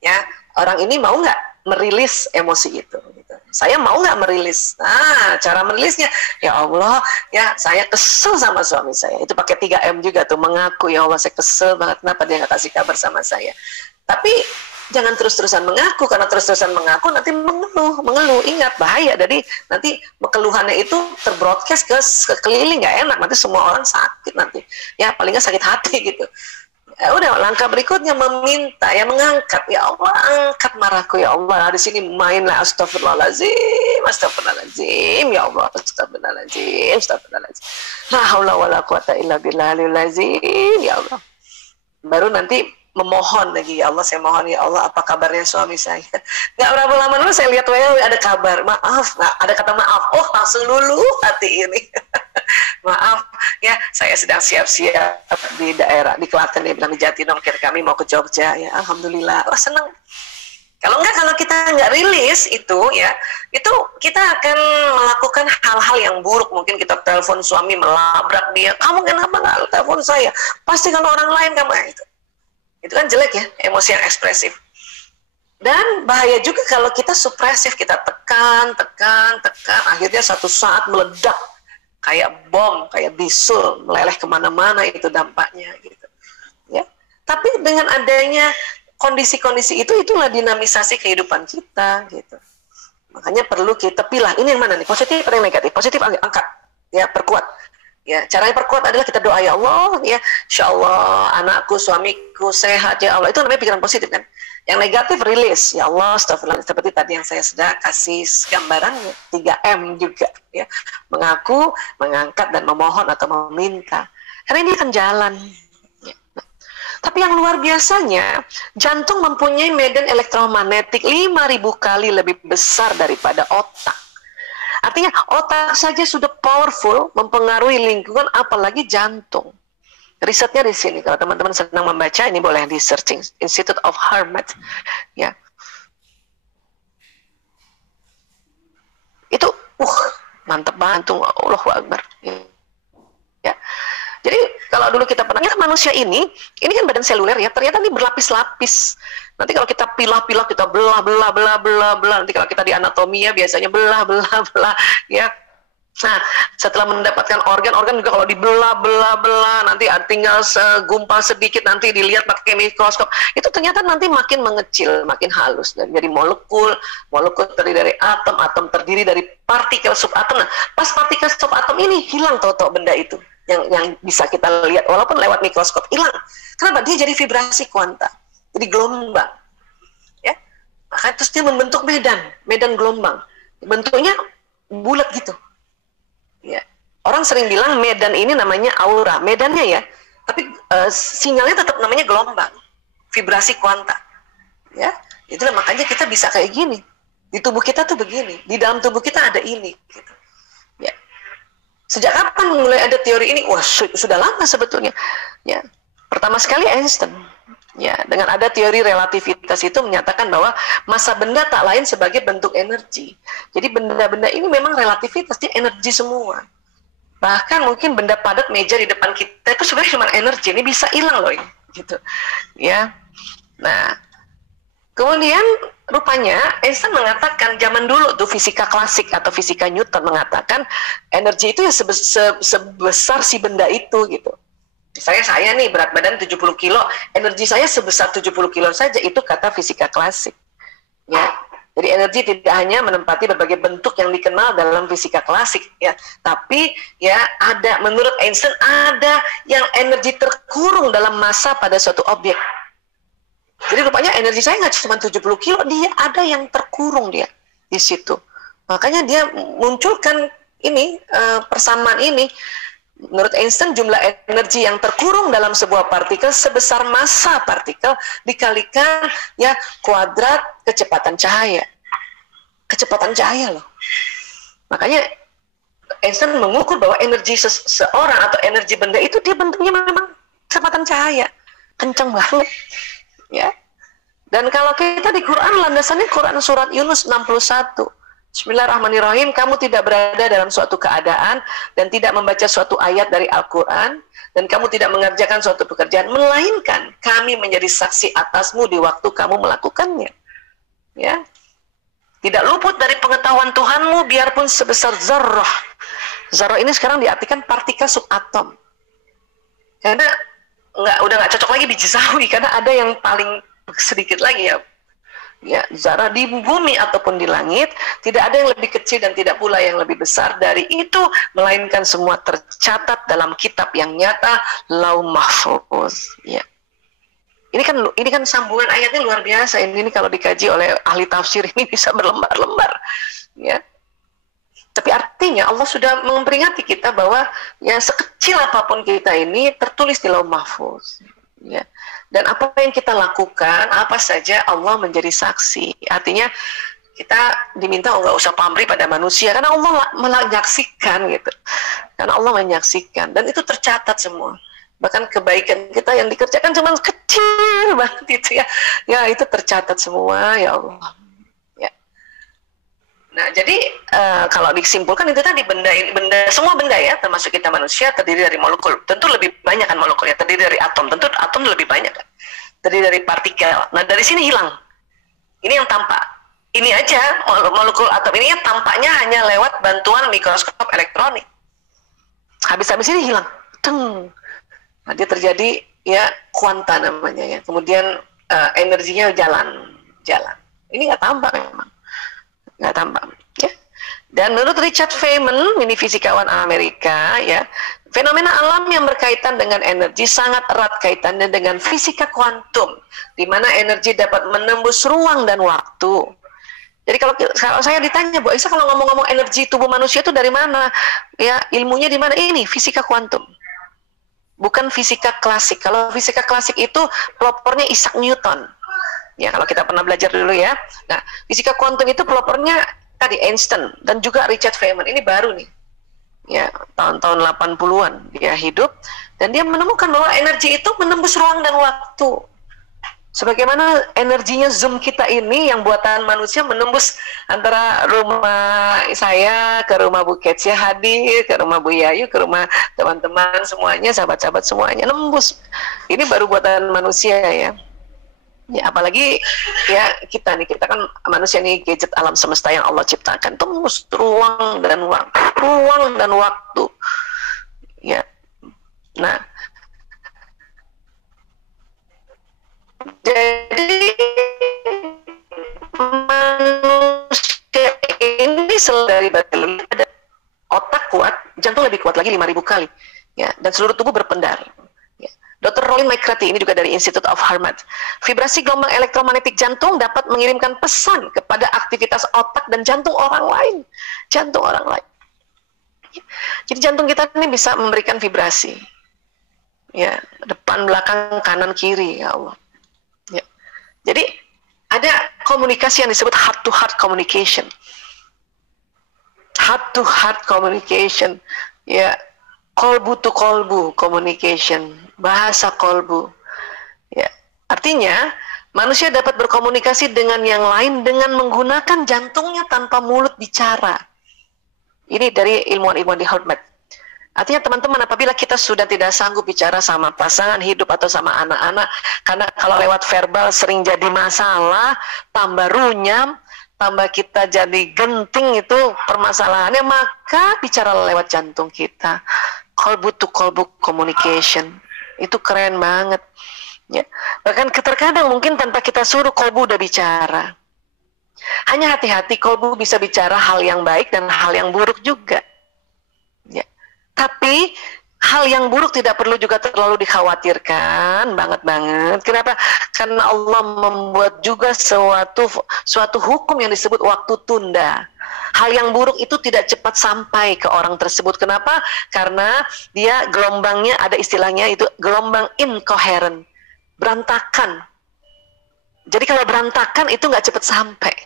ya, orang ini mau nggak merilis emosi itu gitu. Saya mau nggak merilis. Nah cara merilisnya, ya Allah ya saya kesel sama suami saya, itu pakai 3M juga tuh, mengaku ya Allah saya kesel banget kenapa dia nggak kasih kabar sama saya. Tapi jangan terus-terusan mengaku, karena terus-terusan mengaku nanti mengeluh, ingat bahaya. Jadi nanti keluhannya itu terbroadcast ke sekeliling, nggak enak, nanti semua orang sakit nanti ya, paling nggak sakit hati gitu. Ya udah, langkah berikutnya meminta, ya mengangkat, ya Allah angkat marahku ya Allah. Di sini mainlah astagfirullahaladzim, ya Allah, astagfirullahaladzim. La haula wala quwata illa billahil azim, ya Allah. Baru nanti memohon lagi, ya Allah saya mohon ya Allah apa kabarnya suami saya. Nggak berapa lama dulu saya lihat ada kabar, maaf, nggak ada kata maaf, oh langsung lulu hati ini. Maaf ya, saya sedang siap-siap di daerah di Klaten, dia bilang di Jatinangor, kami mau ke Jogja ya, alhamdulillah, wah seneng. Kalau enggak, kalau kita nggak rilis itu ya, itu kita akan melakukan hal-hal yang buruk. Mungkin kita telepon suami melabrak dia, kamu kenapa nggak telepon saya? Pasti kalau orang lain kamu itu kan jelek ya, emosi yang ekspresif. Dan bahaya juga kalau kita supresif, kita tekan, akhirnya satu saat meledak kayak bom, kayak bisul, meleleh kemana-mana, itu dampaknya gitu. Ya, tapi dengan adanya kondisi-kondisi itulah dinamisasi kehidupan kita gitu. Makanya perlu kita pilih ini yang mana nih, positif atau yang negatif. Positif angkat, ya perkuat. Ya, caranya perkuat adalah kita doa, ya Allah, ya insya Allah anakku, suamiku sehat ya Allah. Itu namanya pikiran positif kan. Yang negatif rilis, ya Allah, astagfirullah, seperti tadi yang saya sudah kasih gambarannya 3M juga ya. Mengaku, mengangkat dan memohon atau meminta. Karena ini akan jalan. Tapi yang luar biasanya, jantung mempunyai medan elektromagnetik 5.000 kali lebih besar daripada otak. Artinya otak saja sudah powerful mempengaruhi lingkungan, apalagi jantung. Risetnya di sini, kalau teman-teman sedang membaca, ini boleh di searching, Institute of Harvard. Ya. Itu, mantep banget, Allahu Akbar. Ya. Jadi kalau dulu kita pernah, manusia ini kan badan seluler ya, ternyata ini berlapis-lapis. Nanti kalau kita pilah-pilah, kita belah, nanti kalau kita di anatomi ya biasanya belah, ya. Nah, setelah mendapatkan organ juga kalau dibelah, nanti tinggal segumpal sedikit, nanti dilihat pakai mikroskop, itu ternyata nanti makin mengecil, makin halus, dan jadi molekul terdiri dari atom terdiri dari partikel subatom. Nah, pas partikel subatom ini hilang tahu-tahu benda itu. Yang bisa kita lihat walaupun lewat mikroskop hilang. Kenapa? Dia jadi vibrasi kuanta, jadi gelombang, ya. Maka terus dia membentuk medan gelombang, bentuknya bulat gitu, ya. Orang sering bilang medan ini namanya aura, medannya ya, tapi sinyalnya tetap namanya gelombang, vibrasi kuanta, ya. Itulah makanya kita bisa kayak gini, di tubuh kita tuh begini, di dalam tubuh kita ada ini, gitu. Sejak kapan mulai ada teori ini? Wah, sudah lama sebetulnya. Ya, pertama sekali Einstein. Ya, dengan ada teori relativitas itu menyatakan bahwa massa benda tak lain sebagai bentuk energi. Jadi benda-benda ini memang relativitas, dia energi semua. Bahkan mungkin benda padat meja di depan kita itu sebenarnya cuma energi, ini bisa hilang loh ini, gitu. Ya. Nah, kemudian rupanya Einstein mengatakan zaman dulu tuh fisika klasik atau fisika Newton mengatakan energi itu ya sebesar si benda itu gitu. Misalnya saya nih berat badan 70 kilo, energi saya sebesar 70 kilo saja, itu kata fisika klasik. Ya. Jadi energi tidak hanya menempati berbagai bentuk yang dikenal dalam fisika klasik ya, tapi ya ada, menurut Einstein ada yang energi terkurung dalam massa pada suatu objek. Jadi rupanya energi saya nggak cuma 70 kilo, dia ada yang terkurung dia di situ. Makanya dia munculkan ini persamaan ini. Menurut Einstein jumlah energi yang terkurung dalam sebuah partikel sebesar massa partikel dikalikan ya kuadrat kecepatan cahaya. Kecepatan cahaya loh. Makanya Einstein mengukur bahwa energi seseorang atau energi benda itu dia bentuknya memang kecepatan cahaya. Kencang banget. Ya. Dan kalau kita di Quran, landasannya Quran surat Yunus 61. Bismillahirrahmanirrahim, kamu tidak berada dalam suatu keadaan dan tidak membaca suatu ayat dari Al-Quran, dan kamu tidak mengerjakan suatu pekerjaan, melainkan kami menjadi saksi atasmu di waktu kamu melakukannya. Ya. Tidak luput dari pengetahuan Tuhanmu biarpun sebesar zarrah. Zarrah ini sekarang diartikan partikel subatom. Karena udah nggak cocok lagi dijizawi, karena ada yang paling sedikit lagi ya zarah di bumi ataupun di langit, tidak ada yang lebih kecil dan tidak pula yang lebih besar dari itu, melainkan semua tercatat dalam kitab yang nyata, Lauh Mahfuz. Ya. Ini kan sambungan ayatnya luar biasa. Ini kalau dikaji oleh ahli tafsir ini bisa berlembar-lembar. Ya. Tapi artinya Allah sudah memperingati kita bahwa ya sekecil apapun kita ini tertulis di Lauh Mahfuz. ya. Dan apa yang kita lakukan, apa saja Allah menjadi saksi. Artinya kita diminta nggak usah pamrih pada manusia, karena Allah menyaksikan gitu. Karena Allah menyaksikan, dan itu tercatat semua. Bahkan kebaikan kita yang dikerjakan cuma kecil banget itu ya. Ya itu tercatat semua, ya Allah. Ya. Nah jadi kalau disimpulkan itu tadi semua benda ya, termasuk kita manusia terdiri dari molekul. Tentu lebih banyak kan molekulnya, terdiri dari atom. Tentu atom lebih banyak kan. Terdiri dari partikel. Nah dari sini hilang. Ini yang tampak. Ini aja molekul atom ini tampaknya hanya lewat bantuan mikroskop elektronik. Habis-habis ini hilang. Teng. Nah, dia terjadi ya kuanta namanya ya. Kemudian energinya jalan. Ini nggak tampak memang. Nggak tampak. Ya. Dan menurut Richard Feynman, ini fisikawan Amerika ya, fenomena alam yang berkaitan dengan energi sangat erat kaitannya dengan fisika kuantum, di mana energi dapat menembus ruang dan waktu. Jadi kalau saya ditanya, Bu Aisyah, kalau ngomong-ngomong energi tubuh manusia itu dari mana? Ya, ilmunya di mana? Ini fisika kuantum. Bukan fisika klasik. Kalau fisika klasik itu pelopornya Isaac Newton. Ya, kalau kita pernah belajar dulu ya. Nah, fisika kuantum itu pelopornya tadi Einstein dan juga Richard Feynman. Ini baru nih. Ya, tahun-tahun 80-an dia hidup dan dia menemukan bahwa energi itu menembus ruang dan waktu. Sebagaimana energinya Zoom kita ini yang buatan manusia menembus antara rumah saya ke rumah Bu Ketsia hadir, ke rumah Bu Yayu, ke rumah teman-teman semuanya, sahabat-sahabat semuanya nembus. Ini baru buatan manusia ya. Ya apalagi ya kita kan manusia ini gadget alam semesta yang Allah ciptakan, tembus ruang dan waktu. Ya. Nah, jadi manusia ini selalu dari badan ada otak kuat, jantung lebih kuat lagi 5.000 kali, ya, dan seluruh tubuh berpendar. Ya. Dr. Rollin McCarthy ini juga dari Institute of Harvard. Vibrasi gelombang elektromagnetik jantung dapat mengirimkan pesan kepada aktivitas otak dan jantung orang lain. Jantung orang lain. Ya. Jadi jantung kita ini bisa memberikan vibrasi. Ya, depan, belakang, kanan, kiri, ya Allah. Jadi ada komunikasi yang disebut heart to heart communication. Heart to heart communication. Ya, kolbu to kolbu communication. Bahasa kolbu. Ya, artinya manusia dapat berkomunikasi dengan yang lain dengan menggunakan jantungnya tanpa mulut bicara. Ini dari ilmuwan-ilmuwan di Harvard. Artinya teman-teman, apabila kita sudah tidak sanggup bicara sama pasangan hidup atau sama anak-anak, karena kalau lewat verbal sering jadi masalah, tambah runyam, tambah kita jadi genting itu permasalahannya, maka bicara lewat jantung kita. Kolbu to kolbu communication. Itu keren banget. Ya. Bahkan terkadang mungkin tanpa kita suruh kolbu udah bicara. Hanya hati-hati, kolbu bisa bicara hal yang baik dan hal yang buruk juga. Ya. Tapi hal yang buruk tidak perlu juga terlalu dikhawatirkan banget. Kenapa? Karena Allah membuat juga suatu hukum yang disebut waktu tunda. Hal yang buruk itu tidak cepat sampai ke orang tersebut. Kenapa? Karena dia gelombangnya, ada istilahnya itu gelombang incoherent, berantakan. Jadi kalau berantakan itu nggak cepat sampai.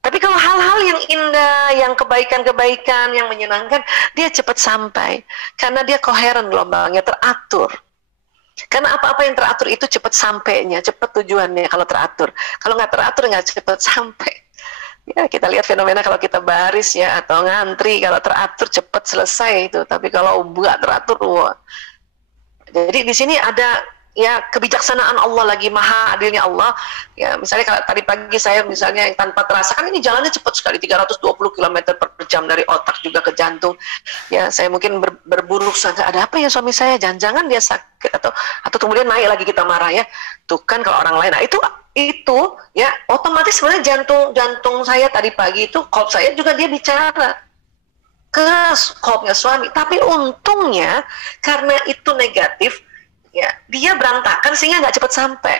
Tapi kalau hal-hal yang indah, yang kebaikan-kebaikan, yang menyenangkan, dia cepat sampai. Karena dia koheren gelombangnya, teratur. Karena apa-apa yang teratur itu cepat sampainya, cepat tujuannya kalau teratur. Kalau nggak teratur, nggak cepat sampai. Ya, kita lihat fenomena kalau kita baris ya, atau ngantri, kalau teratur cepat selesai itu. Tapi kalau nggak teratur, wah. Jadi di sini ada ya kebijaksanaan Allah, lagi maha adilnya Allah. Ya misalnya kalau tadi pagi saya misalnya yang tanpa terasa, kan ini jalannya cepat sekali, 320 km per jam dari otak juga ke jantung. Ya saya mungkin berburuk sangka, ada apa ya suami saya, jangan-jangan dia sakit, atau kemudian naik lagi kita marah ya. Tuh kan kalau orang lain, nah itu ya otomatis sebenarnya jantung saya tadi pagi itu, kolb saya juga dia bicara ke kolbnya suami. Tapi untungnya karena itu negatif, ya dia berantakan sehingga nggak cepat sampai,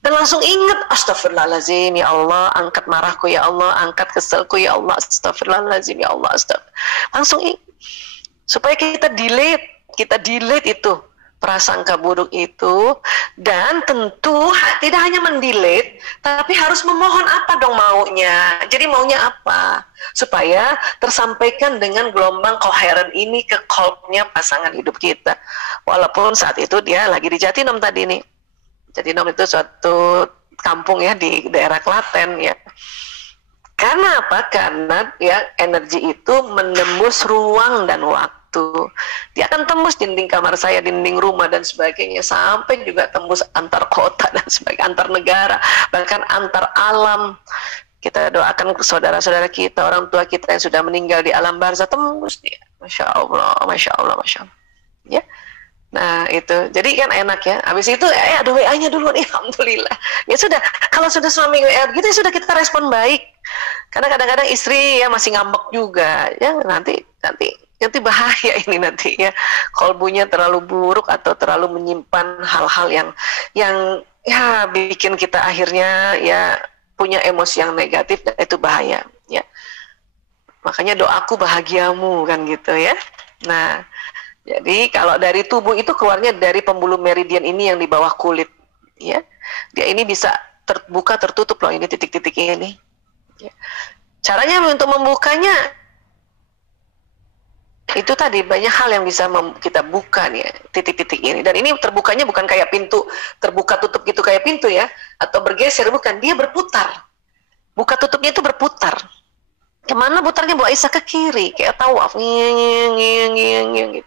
dan langsung ingat, astagfirullahaladzim ya Allah, angkat marahku ya Allah, angkat keselku ya Allah, astagfirullahaladzim ya Allah, langsung ingat, supaya kita delete itu prasangka buruk itu, dan tentu tidak hanya mendelete, tapi harus memohon apa dong maunya. Jadi maunya apa? Supaya tersampaikan dengan gelombang koheren ini ke kolbnya pasangan hidup kita. Walaupun saat itu dia lagi di Jatinom tadi nih. Jatinom itu suatu kampung ya di daerah Klaten ya. Karena apa? Karena ya energi itu menembus ruang dan waktu. Dia akan tembus dinding kamar saya, dinding rumah dan sebagainya, sampai juga tembus antar kota dan sebagainya, antar negara, bahkan antar alam. Kita doakan saudara-saudara kita, orang tua kita yang sudah meninggal di alam barzah, tembus dia. Masya Allah, Masya Allah, Masya Allah. Ya. Nah itu, jadi kan enak ya. Habis itu ada WA-nya dulu nih, alhamdulillah. Ya sudah, kalau sudah suami WA gitu ya sudah, kita respon baik. Karena kadang-kadang istri ya masih ngambek juga, ya nanti bahaya ini nanti ya. Kolbunya terlalu buruk atau terlalu menyimpan hal-hal yang ya bikin kita akhirnya ya punya emosi yang negatif, dan itu bahaya ya. Makanya doaku bahagiamu kan gitu ya. Nah, jadi kalau dari tubuh itu keluarnya dari pembuluh meridian ini yang di bawah kulit, ya. Dia ini bisa terbuka tertutup loh, ini titik-titik ini. Ya. Caranya untuk membukanya itu tadi banyak hal yang bisa kita buka nih, titik-titik ini. Dan ini terbukanya bukan kayak pintu terbuka tutup gitu kayak pintu ya, atau bergeser, bukan. Dia berputar. Buka tutupnya itu berputar. Kemana putarnya Bu Aisyah? Ke kiri, kayak tawaf, gitu.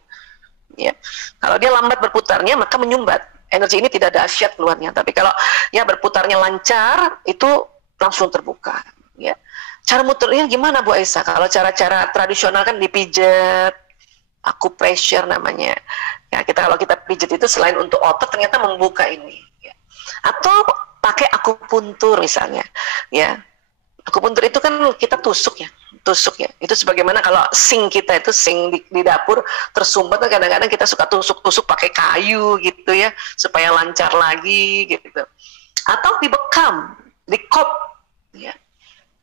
Ya. Kalau dia lambat berputarnya maka menyumbat. Energi ini tidak dahsyat keluarnya. Tapi kalau ya berputarnya lancar, itu langsung terbuka. Ya. Cara muternya gimana Bu Aisyah? Kalau cara-cara tradisional kan dipijat, acupressure namanya. Ya, kalau kita pijat itu selain untuk otot ternyata membuka ini. Ya. Atau pakai akupuntur misalnya. Ya. Akupuntur itu kan kita tusuk ya. Itu sebagaimana kalau sink kita itu sink di dapur tersumbat, kadang-kadang kita suka tusuk-tusuk pakai kayu gitu ya supaya lancar lagi gitu. Atau dibekam, dikop ya.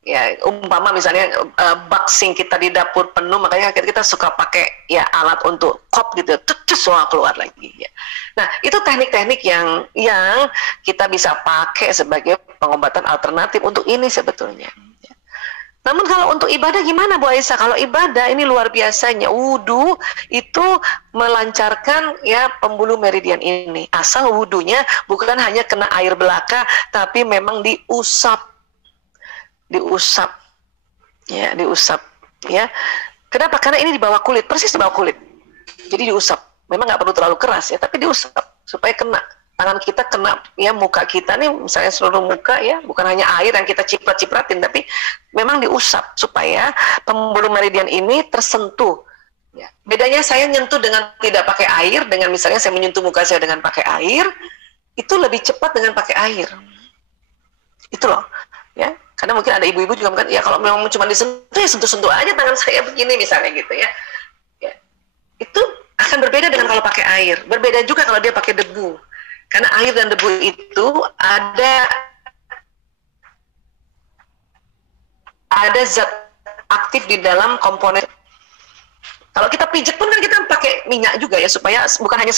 Ya, umpama misalnya bak sink kita di dapur penuh, makanya kita suka pakai ya alat untuk kop gitu, semua keluar lagi ya. Nah, itu teknik-teknik yang kita bisa pakai sebagai pengobatan alternatif untuk ini sebetulnya. Ya. Namun kalau untuk ibadah gimana Bu Aisyah? Kalau ibadah ini luar biasanya, wudu itu melancarkan ya pembuluh meridian ini. Asal wudunya bukan hanya kena air belaka, tapi memang diusap ya. Kenapa? Karena ini di bawah kulit, persis di bawah kulit, jadi diusap. Memang nggak perlu terlalu keras ya, tapi diusap supaya kena tangan kita, kena ya muka kita nih misalnya, seluruh muka ya, bukan hanya air yang kita ciprat-cipratin, tapi memang diusap supaya pembuluh meridian ini tersentuh ya. Bedanya saya nyentuh dengan tidak pakai air, dengan misalnya saya menyentuh muka saya dengan pakai air, itu lebih cepat dengan pakai air itu loh ya. Karena mungkin ada ibu-ibu juga kan, ya kalau memang cuma disentuh ya sentuh-sentuh aja tangan saya begini misalnya gitu ya. Ya. Itu akan berbeda dengan kalau pakai air. Berbeda juga kalau dia pakai debu. Karena air dan debu itu ada zat aktif di dalam komponen. Kalau kita pijat pun kan kita pakai minyak juga ya, supaya bukan hanya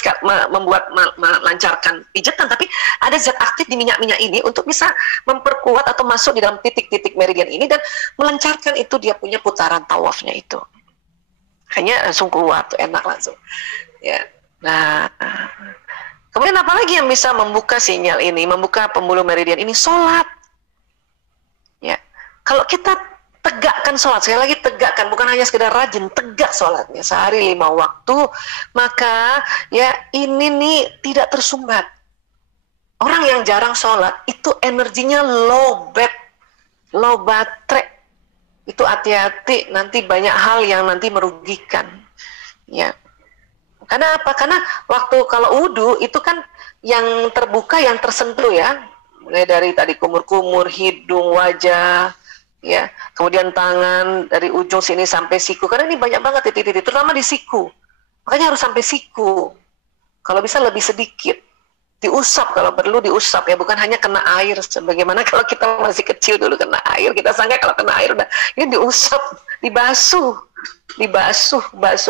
melancarkan pijatan, tapi ada zat aktif di minyak-minyak ini untuk bisa memperkuat atau masuk di dalam titik-titik meridian ini dan melancarkan itu dia punya putaran tawafnya itu. Hanya langsung keluar tuh, enak langsung. Ya. Nah, kemudian apa lagi yang bisa membuka sinyal ini, membuka pembuluh meridian ini? Sholat. Ya. Kalau kita tegakkan sholat, sekali lagi tegakkan, bukan hanya sekedar rajin, tegak sholatnya sehari 5 waktu, maka ya ini nih tidak tersumbat. Orang yang jarang sholat itu energinya low baterai, itu hati-hati, nanti banyak hal yang nanti merugikan ya. Karena apa? Karena waktu kalau wudu itu kan yang terbuka, yang tersentuh ya, mulai dari tadi kumur-kumur, hidung, wajah ya, kemudian tangan dari ujung sini sampai siku, karena ini banyak banget titik-titik, terutama di siku, makanya harus sampai siku. Kalau bisa lebih sedikit, diusap kalau perlu, diusap ya, bukan hanya kena air sebagaimana kalau kita masih kecil dulu kena air, kita sangka kalau kena air udah, ini diusap, dibasuh,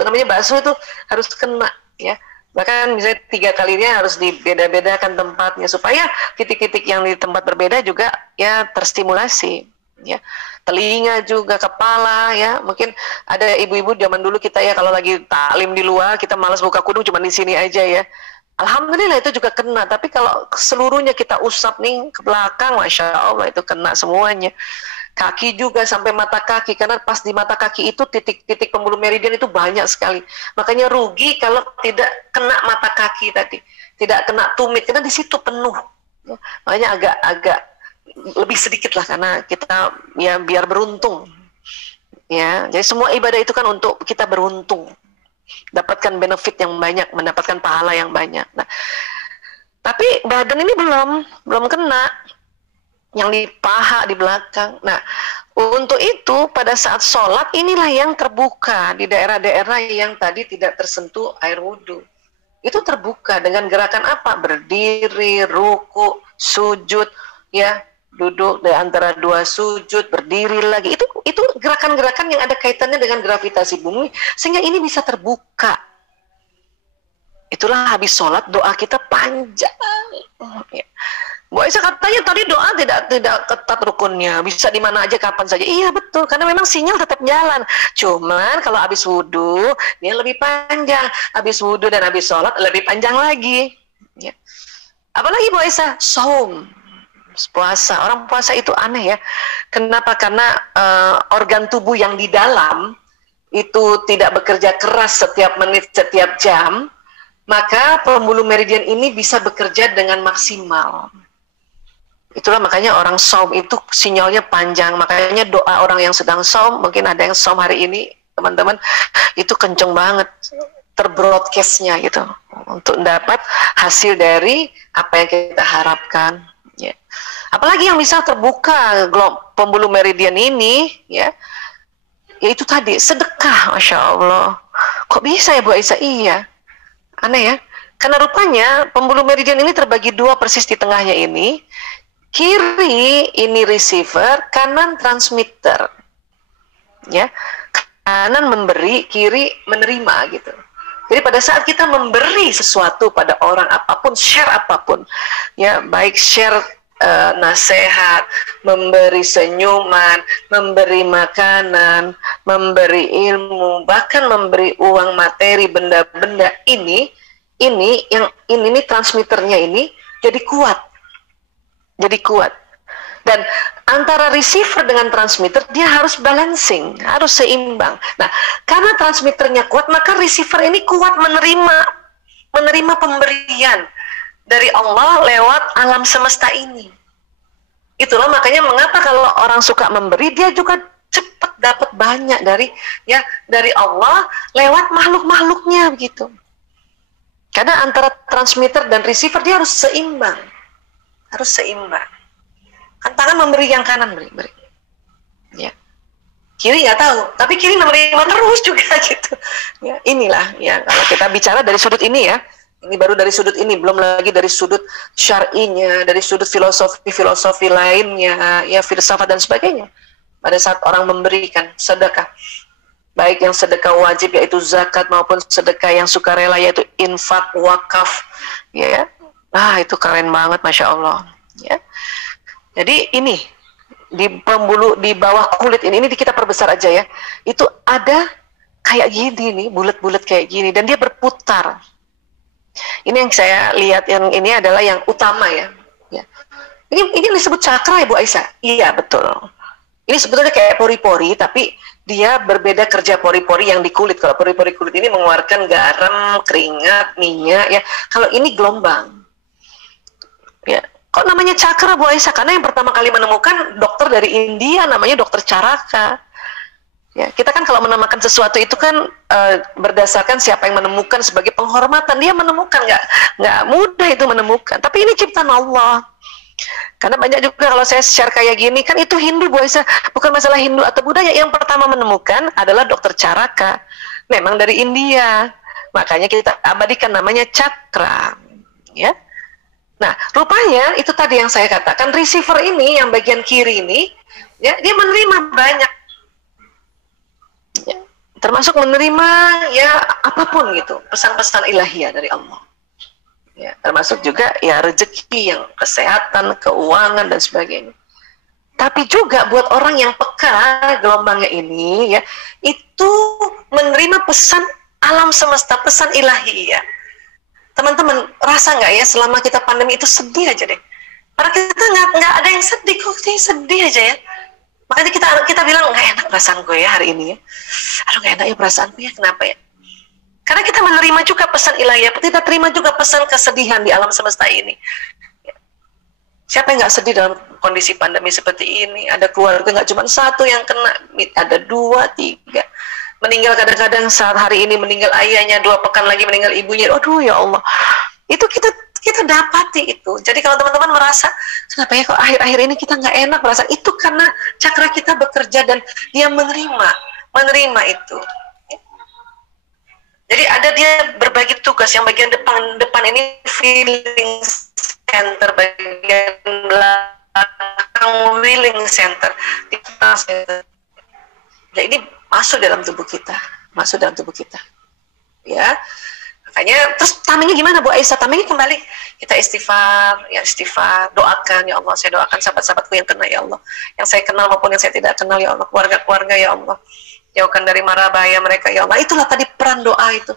namanya basuh itu harus kena ya, Bahkan misalnya 3 kalinya harus dibeda-bedakan tempatnya supaya titik-titik yang di tempat berbeda juga ya terstimulasi. Ya, telinga juga, kepala, ya mungkin ada ibu-ibu zaman dulu kita ya kalau lagi taklim di luar kita malas buka kudung cuma di sini aja ya. Alhamdulillah itu juga kena, tapi kalau seluruhnya kita usap nih ke belakang, Masya Allah itu kena semuanya. Kaki juga sampai mata kaki, karena pas di mata kaki itu titik-titik pembuluh meridian itu banyak sekali. Makanya rugi kalau tidak kena mata kaki tadi, tidak kena tumit, karena di situ penuh. Makanya agak lebih sedikit lah, karena kita ya biar beruntung. Ya, jadi semua ibadah itu kan untuk kita beruntung, dapatkan benefit yang banyak, mendapatkan pahala yang banyak. Nah, tapi badan ini belum kena yang di paha di belakang. Nah, untuk itu pada saat sholat inilah yang terbuka di daerah-daerah yang tadi tidak tersentuh air wudhu. Itu terbuka dengan gerakan apa? Berdiri, ruku, sujud, ya duduk di antara 2 sujud, berdiri lagi. Itu gerakan-gerakan yang ada kaitannya dengan gravitasi bumi, sehingga ini bisa terbuka. Itulah habis sholat doa kita panjang. Ya. Bu Aisyah katanya tadi doa tidak ketat rukunnya, bisa di mana aja kapan saja. Iya betul, karena memang sinyal tetap jalan. Cuman kalau habis wudhu dia lebih panjang, habis wudhu dan habis sholat lebih panjang lagi. Ya. Apalagi Bu Aisyah, saum, puasa. Orang puasa itu aneh ya. Kenapa? Karena organ tubuh yang di dalam itu tidak bekerja keras setiap menit, setiap jam, maka pembuluh meridian ini bisa bekerja dengan maksimal. Itulah makanya orang saum itu sinyalnya panjang. Makanya doa orang yang sedang saum, mungkin ada yang saum hari ini, teman-teman, itu kenceng banget terbroadcastnya gitu, untuk dapat hasil dari apa yang kita harapkan. Ya. Apalagi yang bisa terbuka pembuluh meridian ini, ya itu tadi sedekah, Masya Allah. Kok bisa ya Bu Aisyah? Iya, aneh ya. Karena rupanya pembuluh meridian ini terbagi 2 persis di tengahnya ini. Kiri ini receiver, kanan transmitter. Ya, kanan memberi, kiri menerima gitu. Jadi pada saat kita memberi sesuatu pada orang apapun, share apapun, ya baik share nasihat, memberi senyuman, memberi makanan, memberi ilmu, bahkan memberi uang materi, benda-benda ini transmitternya ini jadi kuat. Dan antara receiver dengan transmitter dia harus balancing, harus seimbang. Nah, karena transmitternya kuat, maka receiver ini kuat menerima pemberian dari Allah lewat alam semesta ini. Itulah makanya mengapa kalau orang suka memberi, dia juga cepat dapat banyak dari Allah lewat makhluk-makhluknya begitu. Karena antara transmitter dan receiver dia harus seimbang. Kan tangan memberi, yang kanan beri. Ya. Kiri nggak tahu, tapi kiri menerima terus juga gitu. Ya, inilah ya kalau kita bicara dari sudut ini ya. Ini baru dari sudut ini, belum lagi dari sudut syar'inya, dari sudut filosofi lainnya, ya filsafat dan sebagainya. Pada saat orang memberikan sedekah, baik yang sedekah wajib yaitu zakat maupun sedekah yang sukarela yaitu infak, wakaf, ya. Nah, itu keren banget, Masya Allah. Ya. Jadi ini di bawah kulit ini kita perbesar aja ya. Itu ada kayak gini nih, bulat-bulat kayak gini, dan dia berputar. Ini yang saya lihat, yang ini adalah yang utama ya. Ya. Ini disebut cakra ya Bu Aisyah? Iya betul. Ini sebetulnya kayak pori-pori, tapi dia berbeda kerja pori-pori yang di kulit. Kalau pori-pori kulit ini mengeluarkan garam, keringat, minyak ya. Kalau ini gelombang. Ya, kok namanya cakra Bu Aisyah? Karena yang pertama kali menemukan dokter dari India, namanya dokter Caraka. Ya, kita kan kalau menamakan sesuatu itu kan berdasarkan siapa yang menemukan sebagai penghormatan. Dia menemukan, nggak mudah itu menemukan. Tapi ini ciptaan Allah. Karena banyak juga kalau saya share kayak gini, kan itu Hindu Bu Aisyah. Bukan masalah Hindu atau Buddha, yang pertama menemukan adalah dokter Caraka. Memang dari India. Makanya kita abadikan namanya cakra. Ya. Nah, rupanya itu tadi yang saya katakan, receiver ini yang bagian kiri ini, ya, dia menerima banyak. Ya, termasuk menerima ya apapun gitu, pesan-pesan ilahiyah dari Allah. Ya, termasuk juga ya rezeki, yang kesehatan, keuangan dan sebagainya. Tapi juga buat orang yang peka gelombangnya ini ya, itu menerima pesan alam semesta, pesan ilahi ya. Teman-teman rasa nggak ya selama kita pandemi itu sedih aja deh. Karena kita nggak ada yang sedih, kok kita sedih aja ya. Makanya kita bilang nggak enak perasaan gue ya hari ini ya. Aduh nggak enak ya perasaanku ya, kenapa ya? Karena kita menerima juga pesan ilahiyah, kita terima juga pesan kesedihan di alam semesta ini. Siapa yang nggak sedih dalam kondisi pandemi seperti ini? Ada keluarga nggak cuma satu yang kena, ada 2, 3. Meninggal kadang-kadang saat hari ini meninggal ayahnya, 2 pekan lagi meninggal ibunya. Aduh ya Allah, itu kita dapati itu. Jadi kalau teman-teman merasa kenapa ya kok akhir-akhir ini kita nggak enak merasa, itu karena cakra kita bekerja dan dia menerima itu. Jadi ada dia berbagi tugas, yang bagian depan ini feeling center, bagian belakang willing center, Nah, ini masuk dalam tubuh kita, ya. Makanya terus tamengnya gimana Bu Aisyah? Tamengnya kembali kita istighfar, doakan ya Allah, saya doakan sahabat-sahabatku yang kena ya Allah, yang saya kenal maupun yang saya tidak kenal ya Allah, keluarga-keluarga ya Allah, jauhkan dari mara bahaya mereka ya Allah. Itulah tadi peran doa itu.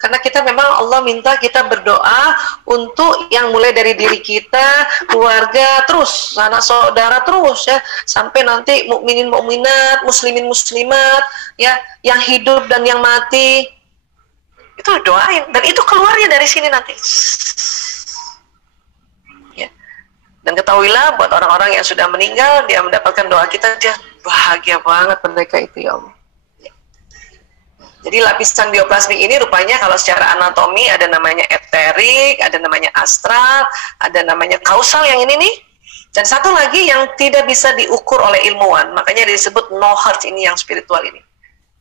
Karena kita memang Allah minta kita berdoa untuk yang mulai dari diri kita, keluarga, terus anak saudara, terus ya sampai nanti mukminin mukminat, muslimin muslimat, ya yang hidup dan yang mati. Itu doain, dan itu keluarnya dari sini nanti. Ya. Dan ketahuilah buat orang-orang yang sudah meninggal, dia mendapatkan doa kita, dia bahagia banget mereka itu ya Allah. Jadi lapisan bioplasmik ini rupanya kalau secara anatomi ada namanya eterik, ada namanya astral, ada namanya kausal yang ini nih. Dan satu lagi yang tidak bisa diukur oleh ilmuwan, makanya disebut no heart, ini yang spiritual ini.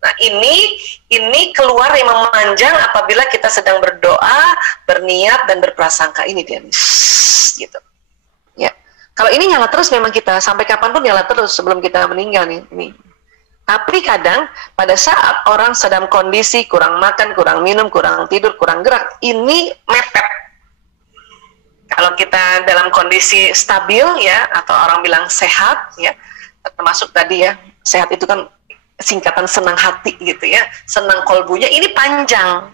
Nah ini keluar yang memanjang apabila kita sedang berdoa, berniat dan berprasangka, ini dia nih. Gitu. Ya. Kalau ini nyala terus memang kita sampai kapanpun nyala terus sebelum kita meninggal nih. Ini. Tapi kadang pada saat orang sedang kondisi kurang makan, kurang minum, kurang tidur, kurang gerak, ini mepet. Kalau kita dalam kondisi stabil ya, atau orang bilang sehat ya, termasuk tadi ya, sehat itu kan singkatan senang hati gitu ya, senang kolbunya ini panjang,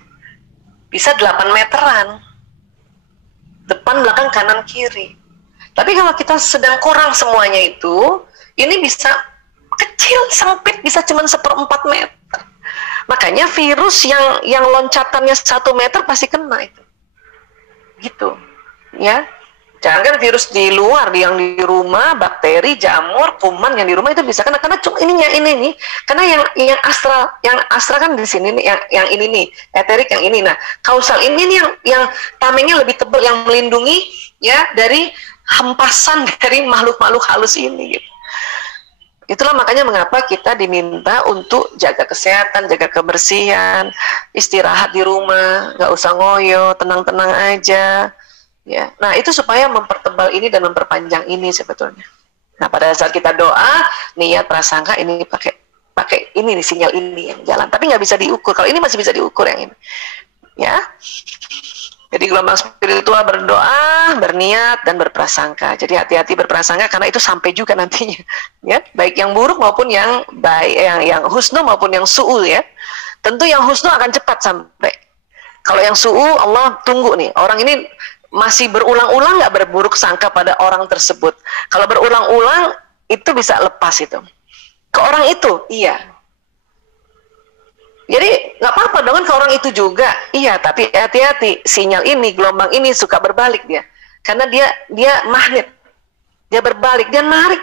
bisa 8 meteran, depan, belakang, kanan, kiri. Tapi kalau kita sedang kurang semuanya itu, ini bisa kecil, sempit, bisa cuma 1/4 meter. Makanya virus yang loncatannya 1 meter pasti kena itu. Gitu. Ya. Jangan virus di luar, yang di rumah, bakteri, jamur, kuman yang di rumah itu bisa kena, karena cuma ini nih. Karena yang astral kan di sini nih, yang ini nih, eterik yang ini. Nah, kausal ini nih yang tamengnya lebih tebal, yang melindungi ya dari hempasan dari makhluk-makhluk halus ini gitu. Itulah makanya mengapa kita diminta untuk jaga kesehatan, jaga kebersihan, istirahat di rumah, nggak usah ngoyo, tenang-tenang aja. Ya, nah itu supaya mempertebal ini dan memperpanjang ini sebetulnya. Nah pada saat kita doa, niat prasangka ini pakai ini nih, sinyal ini yang jalan. Tapi nggak bisa diukur. Kalau ini masih bisa diukur yang ini. Ya. Jadi gelombang spiritual berdoa, berniat, dan berprasangka. Jadi hati-hati berprasangka karena itu sampai juga nantinya, ya, baik yang buruk maupun yang baik, yang husnu maupun yang su'u ya. Tentu yang husnu akan cepat sampai. Kalau yang su'u, Allah tunggu nih. Orang ini masih berulang-ulang nggak berburuk sangka pada orang tersebut. Kalau berulang-ulang itu bisa lepas itu. Ke orang itu, iya. Jadi nggak apa-apa dong ke orang itu juga, iya. Tapi hati-hati, sinyal ini, gelombang ini suka berbalik dia, karena dia magnet, dia berbalik, dia narik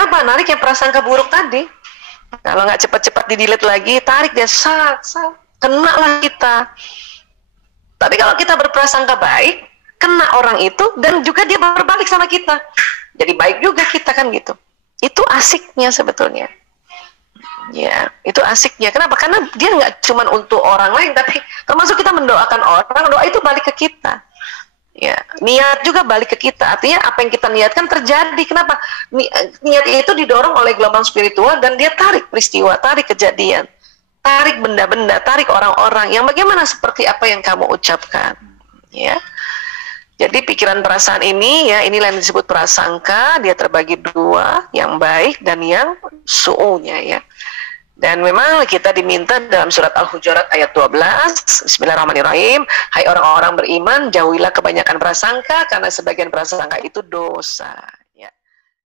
apa? Narik yang prasangka buruk tadi. Kalau nggak cepat-cepat di-delete lagi, tarik dia, kena lah kita. Tapi kalau kita berprasangka baik, kena orang itu dan juga dia berbalik sama kita, jadi baik juga kita kan gitu. Itu asiknya sebetulnya. Ya, itu asiknya. Kenapa? Karena dia nggak cuma untuk orang lain, tapi termasuk kita mendoakan orang, doa itu balik ke kita. Ya, niat juga balik ke kita. Artinya apa yang kita niatkan terjadi. Kenapa? Niat itu didorong oleh gelombang spiritual dan dia tarik peristiwa, tarik kejadian, tarik benda-benda, tarik orang-orang yang bagaimana seperti apa yang kamu ucapkan. Ya. Jadi pikiran perasaan ini, ya, inilah yang disebut prasangka. Dia terbagi dua, yang baik dan yang su'unya, ya. Dan memang kita diminta dalam surat Al-Hujurat ayat 12, Bismillahirrahmanirrahim, hai orang-orang beriman, jauhilah kebanyakan prasangka, karena sebagian prasangka itu dosa.